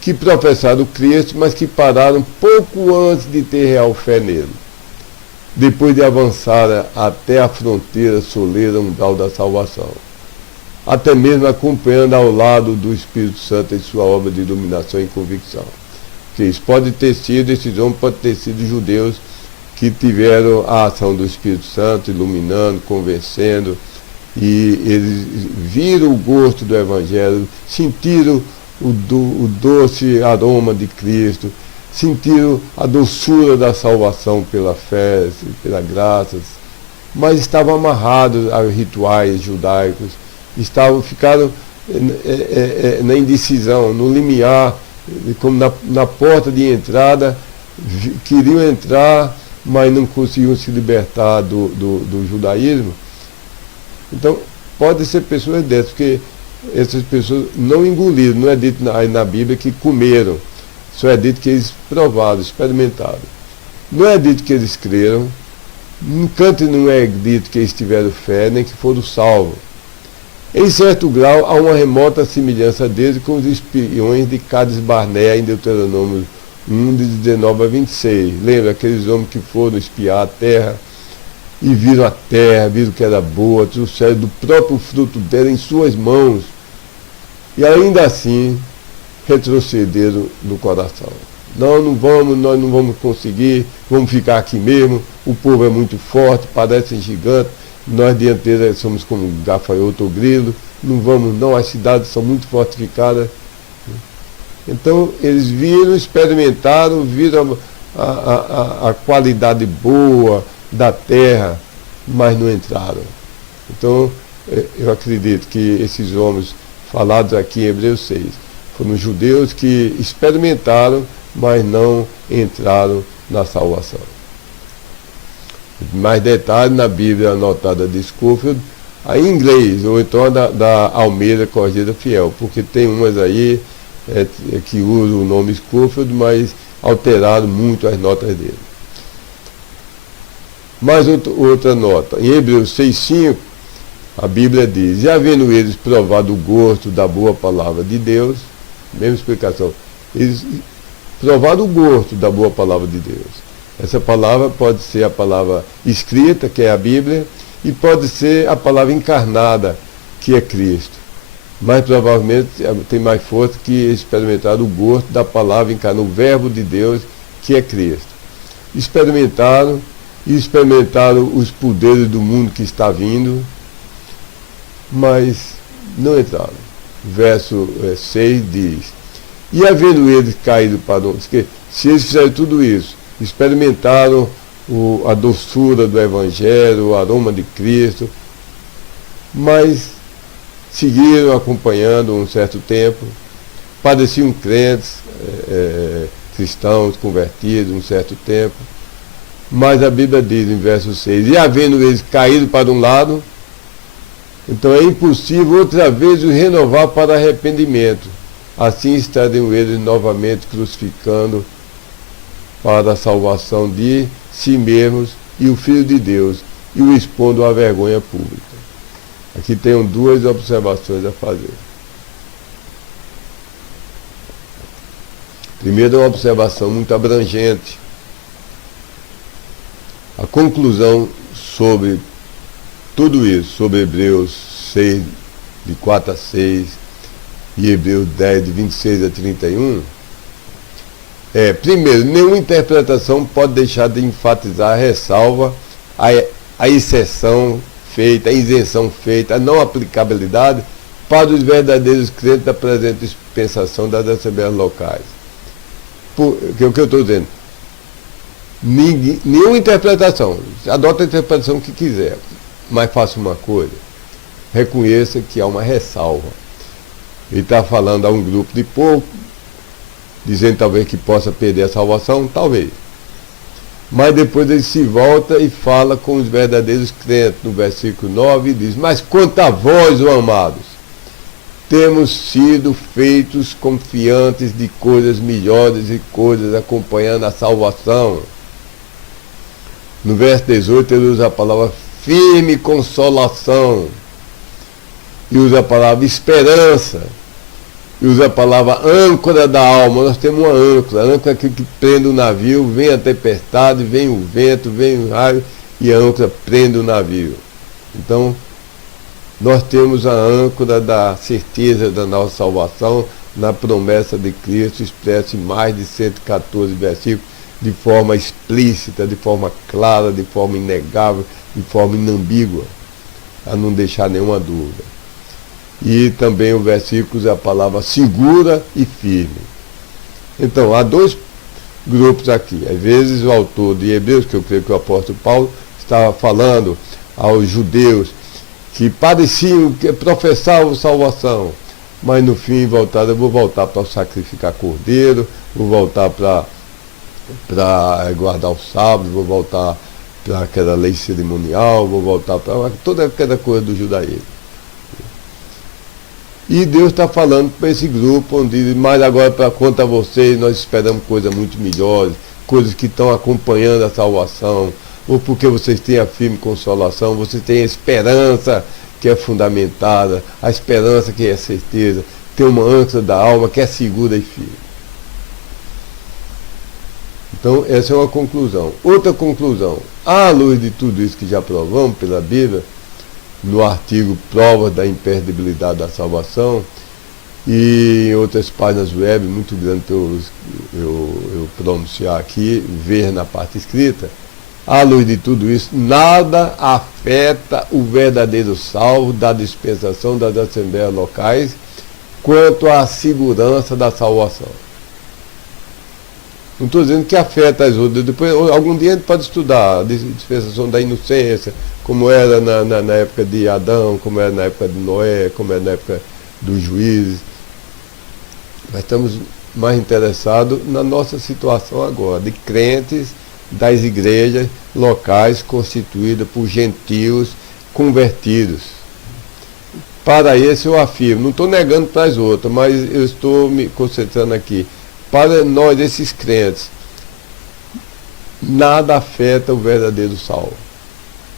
que professaram Cristo, mas que pararam pouco antes de ter real fé nele. Depois de avançar até a fronteira soleira umbral da salvação. Até mesmo acompanhando ao lado do Espírito Santo em sua obra de iluminação e convicção. Que isso pode ter sido, esses homens podem ter sido judeus que tiveram a ação do Espírito Santo, iluminando, convencendo, e eles viram o gosto do Evangelho, sentiram o doce aroma de Cristo, sentiram a doçura da salvação pela fé, pela graça, mas estavam amarrados a rituais judaicos, ficaram na indecisão, no limiar, como na porta de entrada, queriam entrar, mas não conseguiam se libertar do judaísmo. Então, pode ser pessoas dessas, porque essas pessoas não engoliram, não é dito na Bíblia que comeram, só é dito que eles provaram, experimentaram. Não é dito que eles creram, no canto não é dito que eles tiveram fé, nem que foram salvos. Em certo grau, há uma remota semelhança deles com os espiões de Cades Barnea, em Deuteronômio 1, de 19 a 26. Lembra aqueles homens que foram espiar a terra e viram a terra, viram que era boa, trouxeram do próprio fruto dela em suas mãos, e ainda assim retrocederam no coração. Nós não vamos conseguir, vamos ficar aqui mesmo, o povo é muito forte, parecem gigantes, nós dianteiros somos como gafanhoto ou grilo, não vamos não, as cidades são muito fortificadas. Então eles viram, experimentaram, viram a qualidade boa da terra, mas não entraram. Então eu acredito que esses homens falados aqui em Hebreus 6 foram judeus que experimentaram, mas não entraram na salvação. Mais detalhes na Bíblia anotada de Scofield, aí em inglês, ou então da Almeida Corrigida Fiel, porque tem umas aí que usam o nome Scofield, mas alteraram muito as notas dele. Mais outra nota, em Hebreus 6,5, a Bíblia diz: e havendo eles provado o gosto da boa palavra de Deus, mesma explicação, eles provaram o gosto da boa palavra de Deus. Essa palavra pode ser a palavra escrita, que é a Bíblia, e pode ser a palavra encarnada, que é Cristo. Mas provavelmente tem mais força que experimentar o gosto da palavra encarnada, o verbo de Deus, que é Cristo. Experimentaram os poderes do mundo que está vindo, mas não entraram. Verso 6 diz: e havendo eles caído para onde? Se eles fizeram tudo isso, experimentaram a doçura do Evangelho, o aroma de Cristo, mas seguiram acompanhando um certo tempo, pareciam crentes, cristãos convertidos um certo tempo, mas a Bíblia diz em verso 6, e havendo eles caído para um lado, então é impossível outra vez os renovar para arrependimento, assim estariam eles novamente crucificando para a salvação de si mesmos e o Filho de Deus, e o expondo à vergonha pública. Aqui tenho duas observações a fazer. Primeiro, uma observação muito abrangente. A conclusão sobre tudo isso, sobre Hebreus 6, de 4 a 6, e Hebreus 10, de 26 a 31, primeiro, nenhuma interpretação pode deixar de enfatizar a ressalva, a exceção feita, a isenção feita, a não aplicabilidade para os verdadeiros crentes da presente dispensação das assembleias locais. Que é o que eu estou dizendo. Nenhuma interpretação, adota a interpretação que quiser, mas faça uma coisa, reconheça que há uma ressalva. Ele está falando a um grupo de pouco, dizendo talvez que possa perder a salvação, talvez. Mas depois ele se volta e fala com os verdadeiros crentes, no versículo 9, e diz: mas quanto a vós, ó amados, temos sido feitos confiantes de coisas melhores e coisas acompanhando a salvação. No verso 18 ele usa a palavra firme consolação, e usa a palavra esperança, e usa a palavra âncora da alma. Nós temos uma âncora. A âncora é aquilo que prende o navio, vem a tempestade, vem o vento, vem o raio, e a âncora prende o navio. Então, nós temos a âncora da certeza da nossa salvação na promessa de Cristo, expressa em mais de 114 versículos, de forma explícita, de forma clara, de forma inegável, de forma inambígua, a não deixar nenhuma dúvida. E também o versículo usa a palavra segura e firme. Então, há dois grupos aqui. Às vezes o autor de Hebreus, que eu creio que o apóstolo Paulo estava falando aos judeus, que pareciam que professavam salvação, mas no fim voltaram: eu vou voltar para sacrificar cordeiro, vou voltar para guardar o sábado, vou voltar para aquela lei cerimonial, vou voltar para toda aquela coisa do judaísmo. E Deus está falando para esse grupo, onde diz: mas agora, para conta a vocês, nós esperamos coisas muito melhores, coisas que estão acompanhando a salvação, ou porque vocês têm a firme consolação, vocês têm a esperança que é fundamentada, a esperança que é certeza, tem uma âncora da alma que é segura e firme. Então, essa é uma conclusão. Outra conclusão: à luz de tudo isso que já provamos pela Bíblia, no artigo Provas da Imperdibilidade da Salvação, e em outras páginas web muito grandes para eu pronunciar aqui, ver na parte escrita, à luz de tudo isso, nada afeta o verdadeiro salvo da dispensação das assembleias locais quanto à segurança da salvação. Não estou dizendo que afeta as outras. Depois, algum dia a gente pode estudar a dispensação da inocência, como era na época de Adão, como era na época de Noé, como era na época dos juízes. Mas estamos mais interessados na nossa situação agora, de crentes das igrejas locais constituídas por gentios convertidos. Para esse eu afirmo, não estou negando para as outras, mas eu estou me concentrando aqui. Para nós, esses crentes, nada afeta o verdadeiro salvo.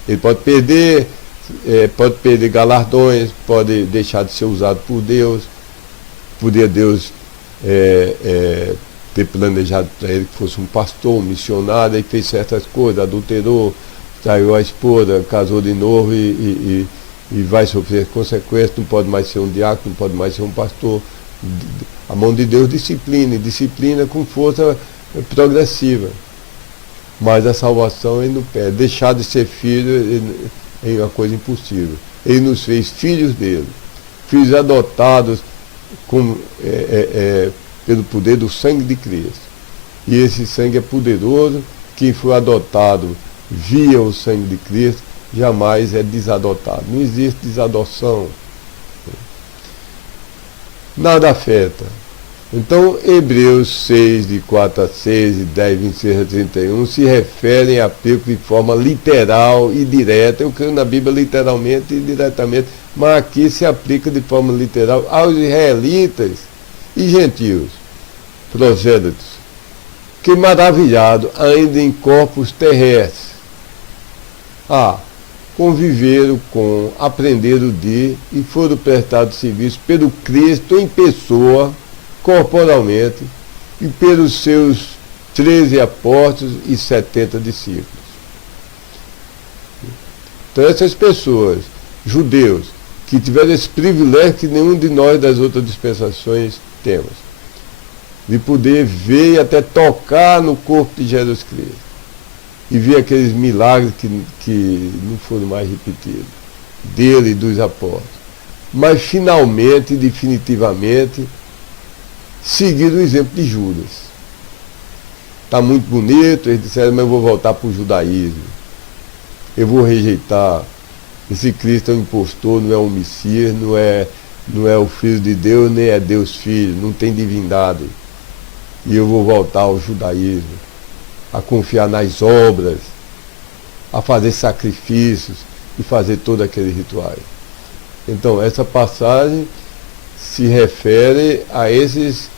Ele pode perder galardões, pode deixar de ser usado por Deus, podia Deus ter planejado para ele que fosse um pastor, um missionário, e fez certas coisas, adulterou, traiu a esposa, casou de novo e vai sofrer consequências, não pode mais ser um diácono, não pode mais ser um pastor. A mão de Deus disciplina com força progressiva. Mas a salvação ele não pede. Deixar de ser filho é uma coisa impossível. Ele nos fez filhos dele, filhos adotados pelo poder do sangue de Cristo. E esse sangue é poderoso. Quem foi adotado via o sangue de Cristo jamais é desadotado. Não existe desadoção. Nada afeta. Então, Hebreus 6, de 4 a 6 e 10, 26 a 31, se referem a Pedro de forma literal e direta. Eu creio na Bíblia literalmente e diretamente, mas aqui se aplica de forma literal aos israelitas e gentios, prosélitos, que maravilhado, ainda em corpos terrestres, conviveram com, aprenderam de e foram prestados serviço pelo Cristo em pessoa, corporalmente, e pelos seus 13 apóstolos e 70 discípulos. Então essas pessoas, judeus, que tiveram esse privilégio que nenhum de nós das outras dispensações temos, de poder ver e até tocar no corpo de Jesus Cristo, e ver aqueles milagres que não foram mais repetidos, dele e dos apóstolos. Mas finalmente, definitivamente, seguiram o exemplo de Judas. Está muito bonito, eles disseram: mas eu vou voltar para o judaísmo. Eu vou rejeitar. Esse Cristo é um impostor, não é um Messias, não é o Filho de Deus, nem é Deus Filho, não tem divindade. E eu vou voltar ao judaísmo. a confiar nas obras, a fazer sacrifícios e fazer todos aqueles rituais. Então, essa passagem se refere a esses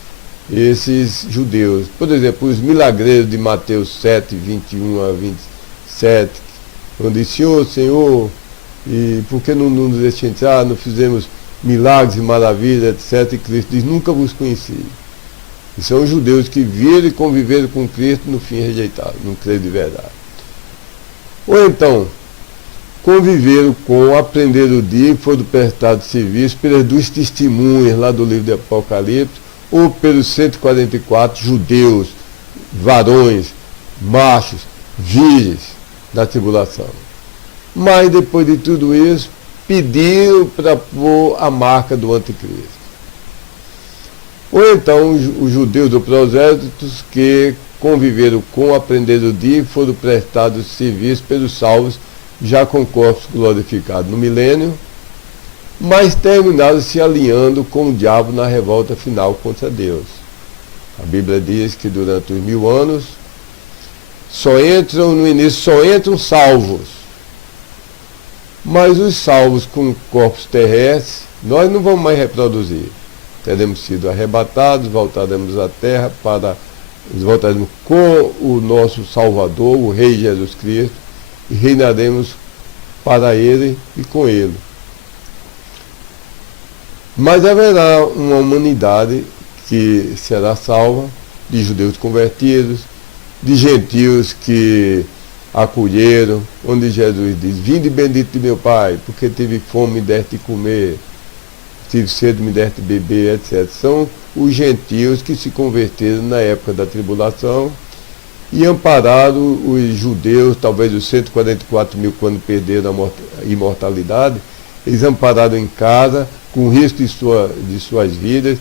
judeus. Por exemplo, os milagreiros de Mateus 7, 21 a 27, onde diz: Senhor, e por que não nos deixa entrar? Não fizemos milagres e maravilhas, etc. E Cristo diz: nunca vos conheci. E são os judeus que viram e conviveram com Cristo, no fim rejeitaram, não creram de verdade. Ou então, conviveram com, aprenderam o dia e foram prestados serviço pelas duas testemunhas lá do livro de Apocalipse, ou pelos 144 judeus, varões, machos, virgens da tribulação. Mas depois de tudo isso, pediram para pôr a marca do anticristo. Ou então os judeus do prosélitos que conviveram com, aprenderam o dia e foram prestados serviço pelos salvos, já com corpos glorificados no milênio, mas terminaram se alinhando com o diabo na revolta final contra Deus. A Bíblia diz que durante os 1000 anos, no início só entram salvos. Mas os salvos com corpos terrestres, nós não vamos mais reproduzir. Teremos sido arrebatados, voltaremos à terra voltaremos com o nosso Salvador, o Rei Jesus Cristo, e reinaremos para Ele e com Ele. Mas haverá uma humanidade que será salva, de judeus convertidos, de gentios que acolheram, onde Jesus diz: vinde bendito de meu Pai, porque tive fome, me deste de comer, tive sede, me deste de beber, etc. São os gentios que se converteram na época da tribulação e ampararam os judeus, talvez os 144 mil, quando perderam a imortalidade, eles ampararam em casa, com risco de suas vidas,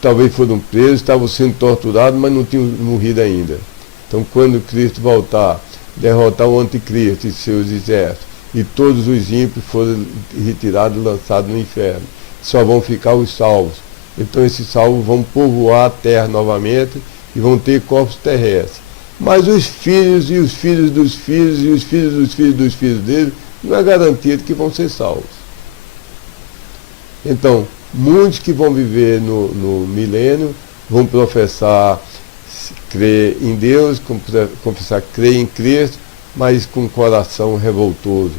talvez foram presos, estavam sendo torturados, mas não tinham morrido ainda. Então, quando Cristo voltar, derrotar o anticristo e seus exércitos, e todos os ímpios forem retirados e lançados no inferno, só vão ficar os salvos. Então esses salvos vão povoar a terra novamente e vão ter corpos terrestres. Mas os filhos e os filhos dos filhos e os filhos dos filhos dos filhos deles, não é garantido que vão ser salvos. Então, muitos que vão viver no milênio vão professar crer em Deus, confessar crer em Cristo, mas com o coração revoltoso.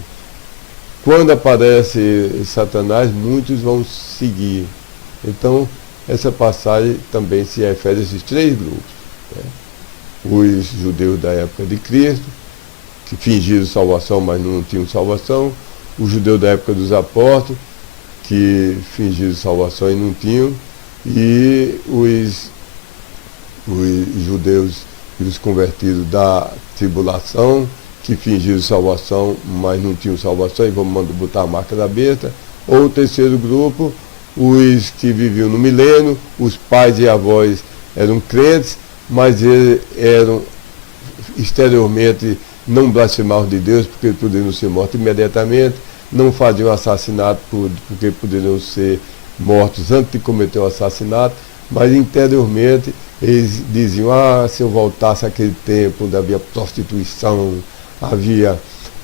Quando aparece Satanás, muitos vão seguir. Então, essa passagem também se refere a esses três grupos, né? Os judeus da época de Cristo, que fingiram salvação, mas não tinham salvação. Os judeus da época dos apóstolos, que fingiram salvação e não tinham. E os judeus e os convertidos da tribulação, que fingiram salvação, mas não tinham salvação, e vamos botar a marca da besta. Ou o terceiro grupo, os que viviam no milênio, os pais e avós eram crentes, mas eles eram exteriormente, não blasfemavam de Deus, porque poderiam ser mortos imediatamente, não faziam assassinato porque poderiam ser mortos antes de cometer o assassinato, mas interiormente eles diziam: se eu voltasse àquele tempo onde havia prostituição, havia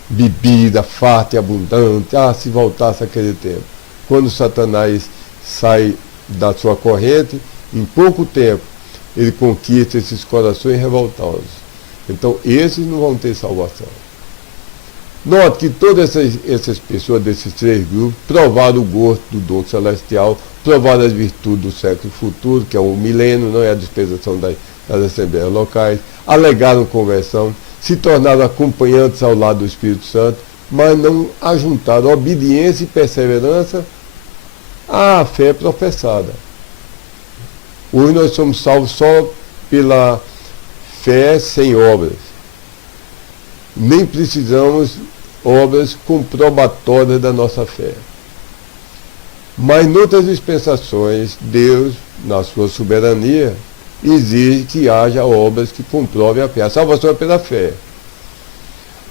bebida farta e abundante, se voltasse àquele tempo. Quando Satanás sai da sua corrente, em pouco tempo ele conquista esses corações revoltosos. Então esses não vão ter salvação. Note que todas essas pessoas desses três grupos provaram o gosto do dom celestial, provaram as virtudes do século futuro, que é o milênio, não é a dispensação das assembleias locais, alegaram conversão, se tornaram acompanhantes ao lado do Espírito Santo, mas não ajuntaram obediência e perseverança à fé professada. Hoje nós somos salvos só pela fé sem obras. Nem precisamos obras comprobatórias da nossa fé. Mas em outras dispensações, Deus, na sua soberania, exige que haja obras que comprovem a fé. A salvação é pela fé.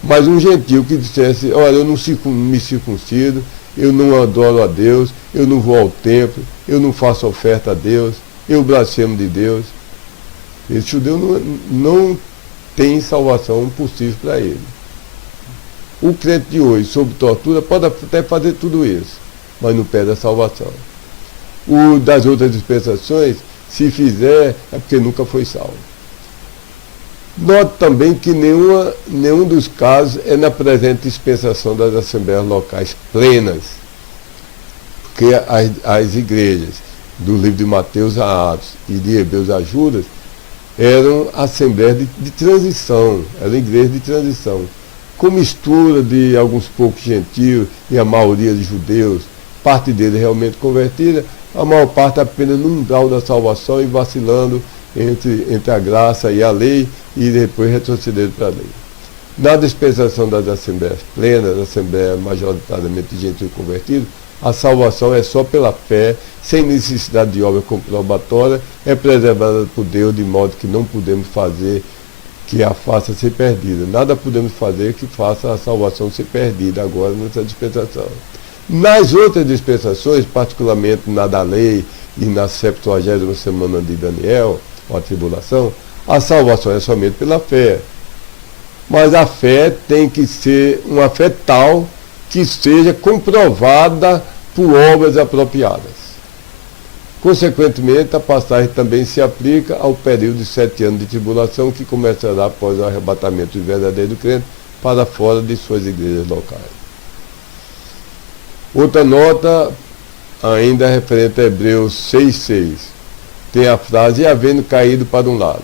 Mas um gentil que dissesse: olha, eu não me circuncido, eu não adoro a Deus, eu não vou ao templo, eu não faço oferta a Deus, eu blasfemo de Deus. Esse judeu não tem salvação possível para ele. O crente de hoje, sob tortura, pode até fazer tudo isso, mas não perde a salvação. O das outras dispensações, se fizer, é porque nunca foi salvo. Note também que nenhum dos casos é na presente dispensação das assembleias locais plenas, porque as igrejas do livro de Mateus a Atos e de Hebreus a Judas eram assembleias de transição, eram igrejas de transição, com mistura de alguns poucos gentios e a maioria de judeus, parte deles realmente convertida, a maior parte apenas num grau da salvação e vacilando entre a graça e a lei, e depois retrocedendo para a lei. Na dispensação das assembleias plenas, da assembleia majoritariamente de gentios convertidos, a salvação é só pela fé, sem necessidade de obra comprobatória, é preservada por Deus, de modo que não podemos fazer que a faça ser perdida. Nada podemos fazer que faça a salvação ser perdida agora nessa dispensação. Nas outras dispensações, particularmente na da lei e na 70ª semana de Daniel, a tribulação, a salvação é somente pela fé. Mas a fé tem que ser uma fé tal que seja comprovada por obras apropriadas. Consequentemente, a passagem também se aplica ao período de 7 anos de tribulação que começará após o arrebatamento do verdadeiro crente para fora de suas igrejas locais. Outra nota, ainda referente a Hebreus 6,6, tem a frase, e havendo caído para um lado.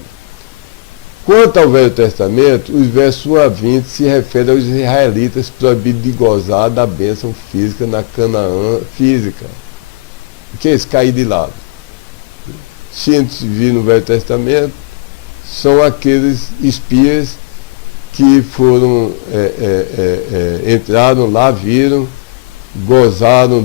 Quanto ao Velho Testamento, os versos 1 a 20 se referem aos israelitas proibidos de gozar da bênção física na Canaã física. O que é esse cair de lado? Se a gente vir no Velho Testamento, são aqueles espias que foram, entraram lá, viram, gozaram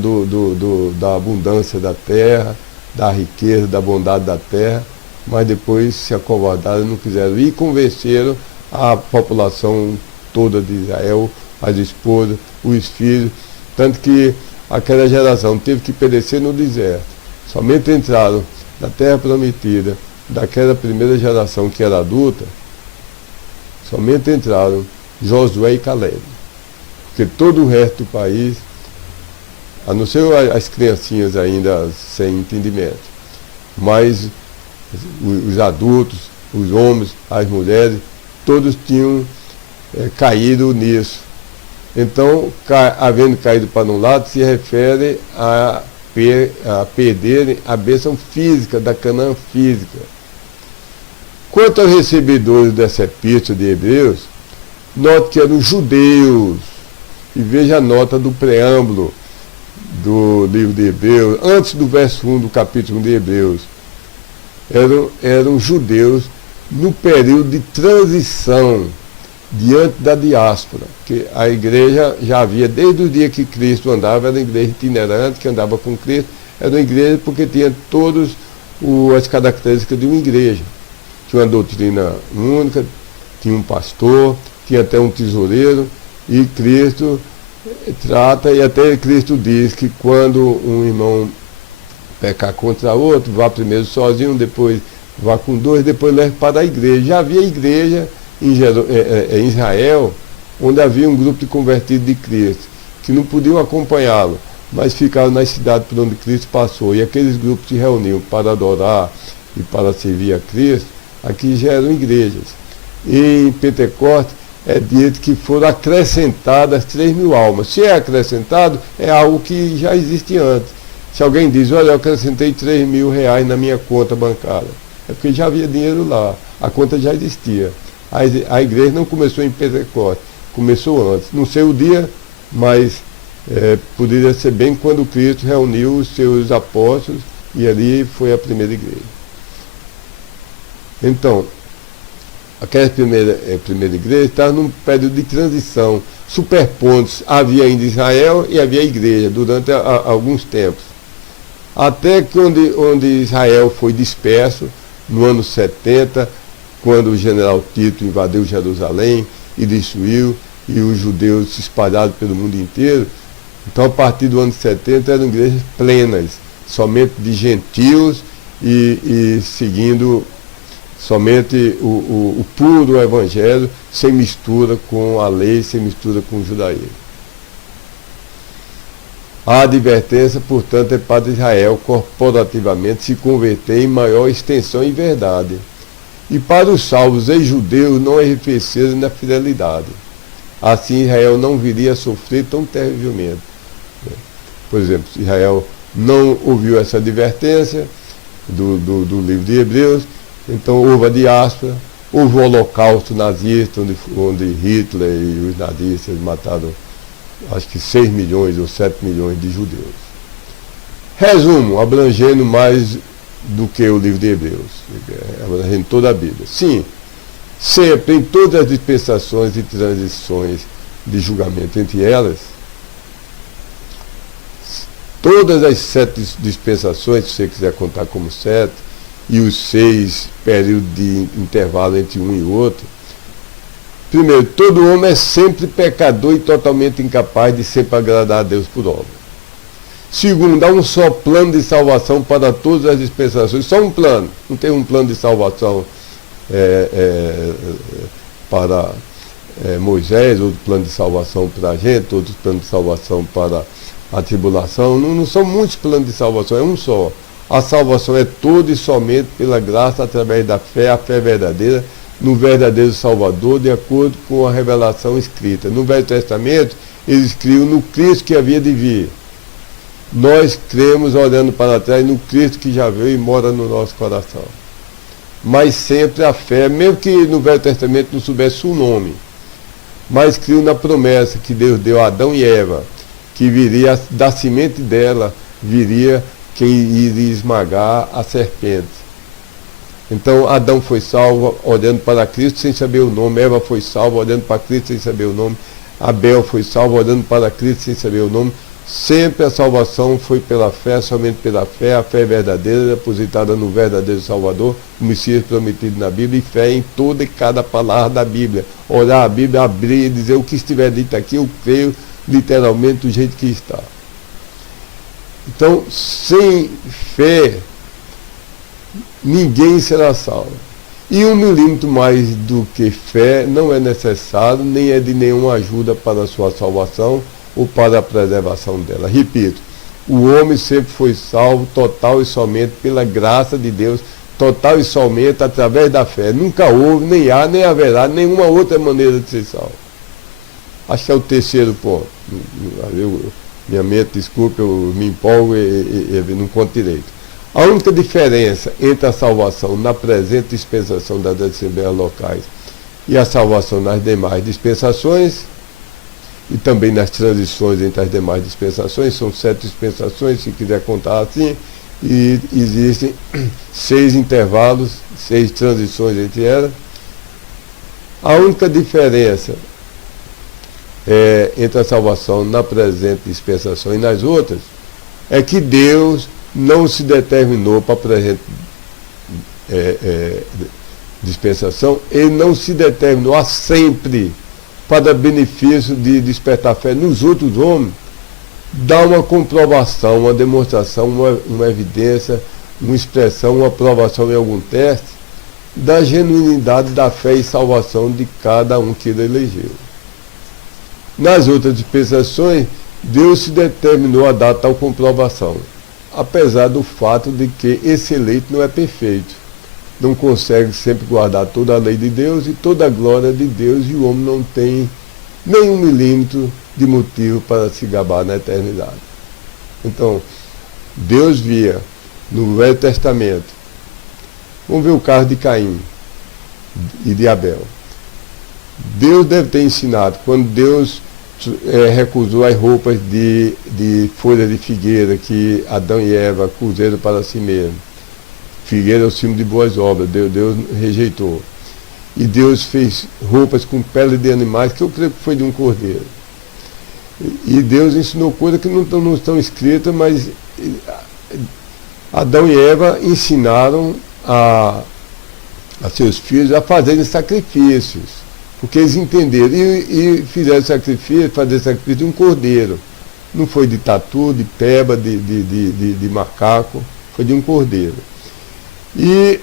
da abundância da terra, da riqueza, da bondade da terra, mas depois se acovardaram, não quiseram ir e convenceram a população toda de Israel, as esposas, os filhos, tanto que aquela geração teve que perecer no deserto. Somente entraram na terra prometida, daquela primeira geração que era adulta, somente entraram Josué e Caleb, porque todo o resto do país, a não ser as criancinhas ainda sem entendimento, mas os adultos, os homens, as mulheres, todos tinham caído nisso. Então, havendo caído para um lado, se refere a perderem a bênção física, da Canaã física. Quanto aos recebedores dessa epístola de Hebreus, note que eram judeus, e veja a nota do preâmbulo do livro de Hebreus, antes do verso 1 do capítulo 1 de Hebreus, eram judeus no período de transição diante da diáspora, que a igreja já havia, desde o dia que Cristo andava, era uma igreja itinerante, que andava com Cristo, era uma igreja porque tinha todas as características de uma igreja. Tinha uma doutrina única, tinha um pastor, tinha até um tesoureiro, e Cristo trata, e até Cristo diz que quando um irmão pecar contra outro, vá primeiro sozinho, depois vá com dois, depois leve para a igreja. Já havia igreja em Israel, onde havia um grupo de convertidos de Cristo, que não podiam acompanhá-lo, mas ficaram nas cidades por onde Cristo passou, e aqueles grupos se reuniam para adorar e para servir a Cristo. Aqui já eram igrejas. E em Pentecostes é dito que foram acrescentadas 3.000 almas. Se é acrescentado, é algo que já existe antes. Se alguém diz, olha, eu acrescentei 3.000 reais na minha conta bancária, é porque já havia dinheiro lá, a conta já existia. A igreja não começou em Pentecostes, começou antes. Não sei o dia, mas poderia ser bem quando Cristo reuniu os seus apóstolos, e ali foi a primeira igreja. Então, aquela primeira igreja estava num período de transição, superpondo-se. Havia ainda Israel e havia a igreja durante alguns tempos. Até que onde Israel foi disperso, no ano 70, quando o general Tito invadiu Jerusalém e destruiu, e os judeus se espalharam pelo mundo inteiro. Então, a partir do ano 70, eram igrejas plenas, somente de gentios e seguindo Somente o puro evangelho, sem mistura com a lei, sem mistura com o judaísmo. A advertência, portanto, é para Israel corporativamente se converter em maior extensão e verdade. E para os salvos e judeus não arrefecerem na fidelidade. Assim Israel não viria a sofrer tão terrivelmente. Por exemplo, Israel não ouviu essa advertência do livro de Hebreus, então houve a diáspora, houve o holocausto nazista, onde Hitler e os nazistas mataram acho que 6 milhões ou 7 milhões de judeus. Resumo, abrangendo mais do que o livro de Hebreus, abrangendo toda a Bíblia. Sim, sempre, em todas as dispensações e transições de julgamento, entre elas, todas as 7 dispensações, se você quiser contar como 7, e os 6 períodos de intervalo entre um e outro, primeiro, todo homem é sempre pecador e totalmente incapaz de sempre agradar a Deus por obra. Segundo, há um só plano de salvação para todas as dispensações, só um plano, não tem um plano de salvação para Moisés, outro plano de salvação para a gente, outro plano de salvação para a tribulação, não são muitos planos de salvação, é um só. A salvação é toda e somente pela graça através da fé, a fé verdadeira, no verdadeiro Salvador, de acordo com a revelação escrita. No Velho Testamento, eles escreviam no Cristo que havia de vir. Nós cremos, olhando para trás, no Cristo que já veio e mora no nosso coração. Mas sempre a fé, mesmo que no Velho Testamento não soubesse o nome, mas criam na promessa que Deus deu a Adão e Eva, que viria da semente dela, viria quem iria esmagar a serpente. Então Adão foi salvo olhando para Cristo sem saber o nome, Eva foi salva olhando para Cristo sem saber o nome, Abel foi salvo olhando para Cristo sem saber o nome. Sempre a salvação foi pela fé, somente pela fé, a fé verdadeira, depositada no verdadeiro Salvador, o Messias prometido na Bíblia, e fé em toda e cada palavra da Bíblia. Olhar a Bíblia, abrir e dizer o que estiver dito aqui, eu creio literalmente do jeito que está. Então, sem fé, ninguém será salvo. E 1 milímetro mais do que fé não é necessário, nem é de nenhuma ajuda para a sua salvação ou para a preservação dela. Repito, o homem sempre foi salvo total e somente pela graça de Deus, total e somente através da fé. Nunca houve, nem há, nem haverá nenhuma outra maneira de ser salvo. Acho que é o terceiro ponto. Minha mente, desculpe, eu me empolgo e não conto direito. A única diferença entre a salvação na presente dispensação das assembleias locais e a salvação nas demais dispensações, e também nas transições entre as demais dispensações, são 7 dispensações, se quiser contar assim, e existem 6 intervalos, 6 transições entre elas. A única diferença entre a salvação na presente dispensação e nas outras é que Deus não se determinou para a presente dispensação, ele não se determinou a sempre para benefício de despertar fé nos outros homens, dá uma comprovação, uma demonstração, uma evidência, uma expressão, uma aprovação em algum teste da genuinidade da fé e salvação de cada um que ele elegeu. Nas outras dispensações, Deus se determinou a dar tal comprovação, apesar do fato de que esse eleito não é perfeito, não consegue sempre guardar toda a lei de Deus e toda a glória de Deus, e o homem não tem nem 1 milímetro de motivo para se gabar na eternidade. Então, Deus via no Velho Testamento, vamos ver o caso de Caim e de Abel. Deus deve ter ensinado, quando Deus recusou as roupas de folha de figueira que Adão e Eva cozeram para si mesmo. Figueira é o símbolo de boas obras, Deus rejeitou. E Deus fez roupas com pele de animais, que eu creio que foi de um cordeiro. E Deus ensinou coisas que não estão escritas, mas Adão e Eva ensinaram a seus filhos a fazerem sacrifícios, porque eles entenderam e fizeram sacrifício, fazer sacrifício de um cordeiro. Não foi de tatu, de peba, de macaco, foi de um cordeiro. E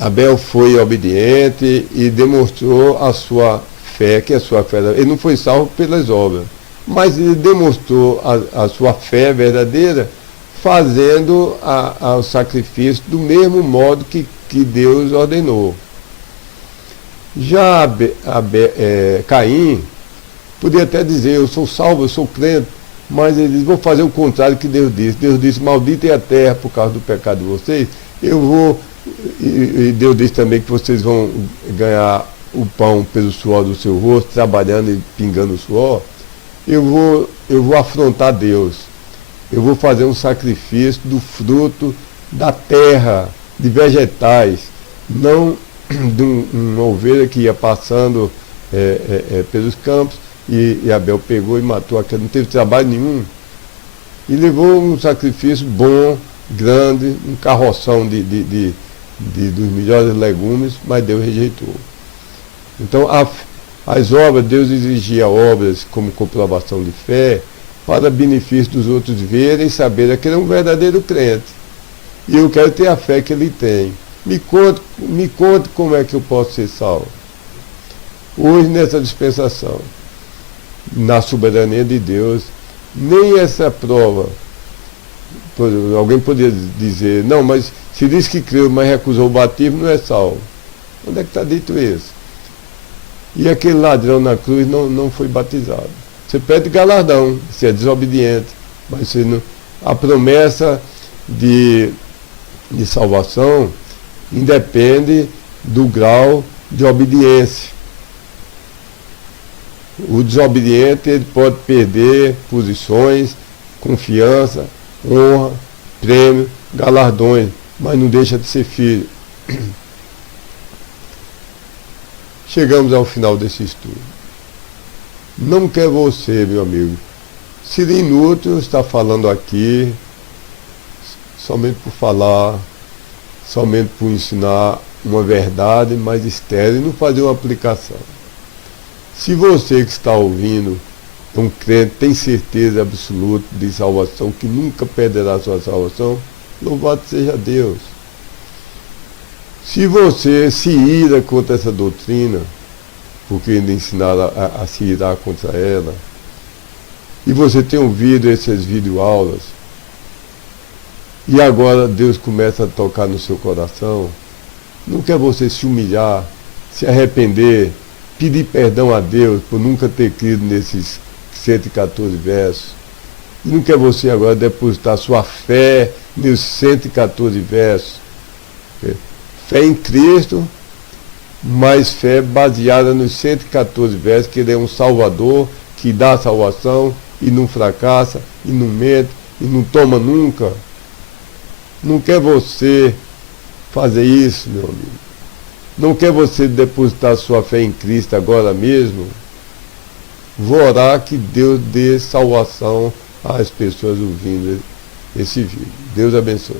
Abel foi obediente e demonstrou a sua fé, que é a sua fé. Ele não foi salvo pelas obras, mas ele demonstrou a sua fé verdadeira fazendo o sacrifício do mesmo modo que Deus ordenou. Já Caim podia até dizer, eu sou salvo, eu sou crente, mas ele diz, vou fazer o contrário que Deus disse. Deus disse, maldita é a terra por causa do pecado de vocês, eu vou... E Deus disse também que vocês vão ganhar o pão pelo suor do seu rosto, trabalhando e pingando o suor. Eu vou afrontar Deus. Eu vou fazer um sacrifício do fruto da terra, de vegetais, não de uma ovelha que ia passando pelos campos e Abel pegou e matou aquele, não teve trabalho nenhum. E levou um sacrifício bom, grande, um carroção dos melhores legumes, mas Deus rejeitou. Então, as obras, Deus exigia obras como comprovação de fé, para benefício dos outros verem e saberem que ele é um verdadeiro crente. E eu quero ter a fé que ele tem. Me conte como é que eu posso ser salvo. Hoje, nessa dispensação, na soberania de Deus, nem essa prova. Alguém poderia dizer, não, mas se diz que creu, mas recusou o batismo, não é salvo. Onde é que está dito isso? E aquele ladrão na cruz não foi batizado. Você pede galardão, você é desobediente, mas você não... A promessa de salvação independe do grau de obediência. O desobediente ele pode perder posições, confiança, honra, prêmio, galardões, mas não deixa de ser filho. Chegamos ao final desse estudo. Não quer você, meu amigo. Seria inútil estar falando aqui somente por falar, somente por ensinar uma verdade mais estéril e não fazer uma aplicação. Se você que está ouvindo é um crente, tem certeza absoluta de salvação, que nunca perderá a sua salvação, louvado seja Deus. Se você se ira contra essa doutrina, porque ainda ensinaram a se irar contra ela, e você tem ouvido essas videoaulas, e agora Deus começa a tocar no seu coração, não quer você se humilhar, se arrepender, pedir perdão a Deus por nunca ter crido nesses 114 versos, e não quer você agora depositar sua fé nos 114 versos, fé em Cristo, mas fé baseada nos 114 versos, que ele é um Salvador, que dá a salvação, e não fracassa, e não mente, e não toma nunca. Não quer você fazer isso, meu amigo? Não quer você depositar sua fé em Cristo agora mesmo? Vou orar que Deus dê salvação às pessoas ouvindo esse vídeo. Deus abençoe.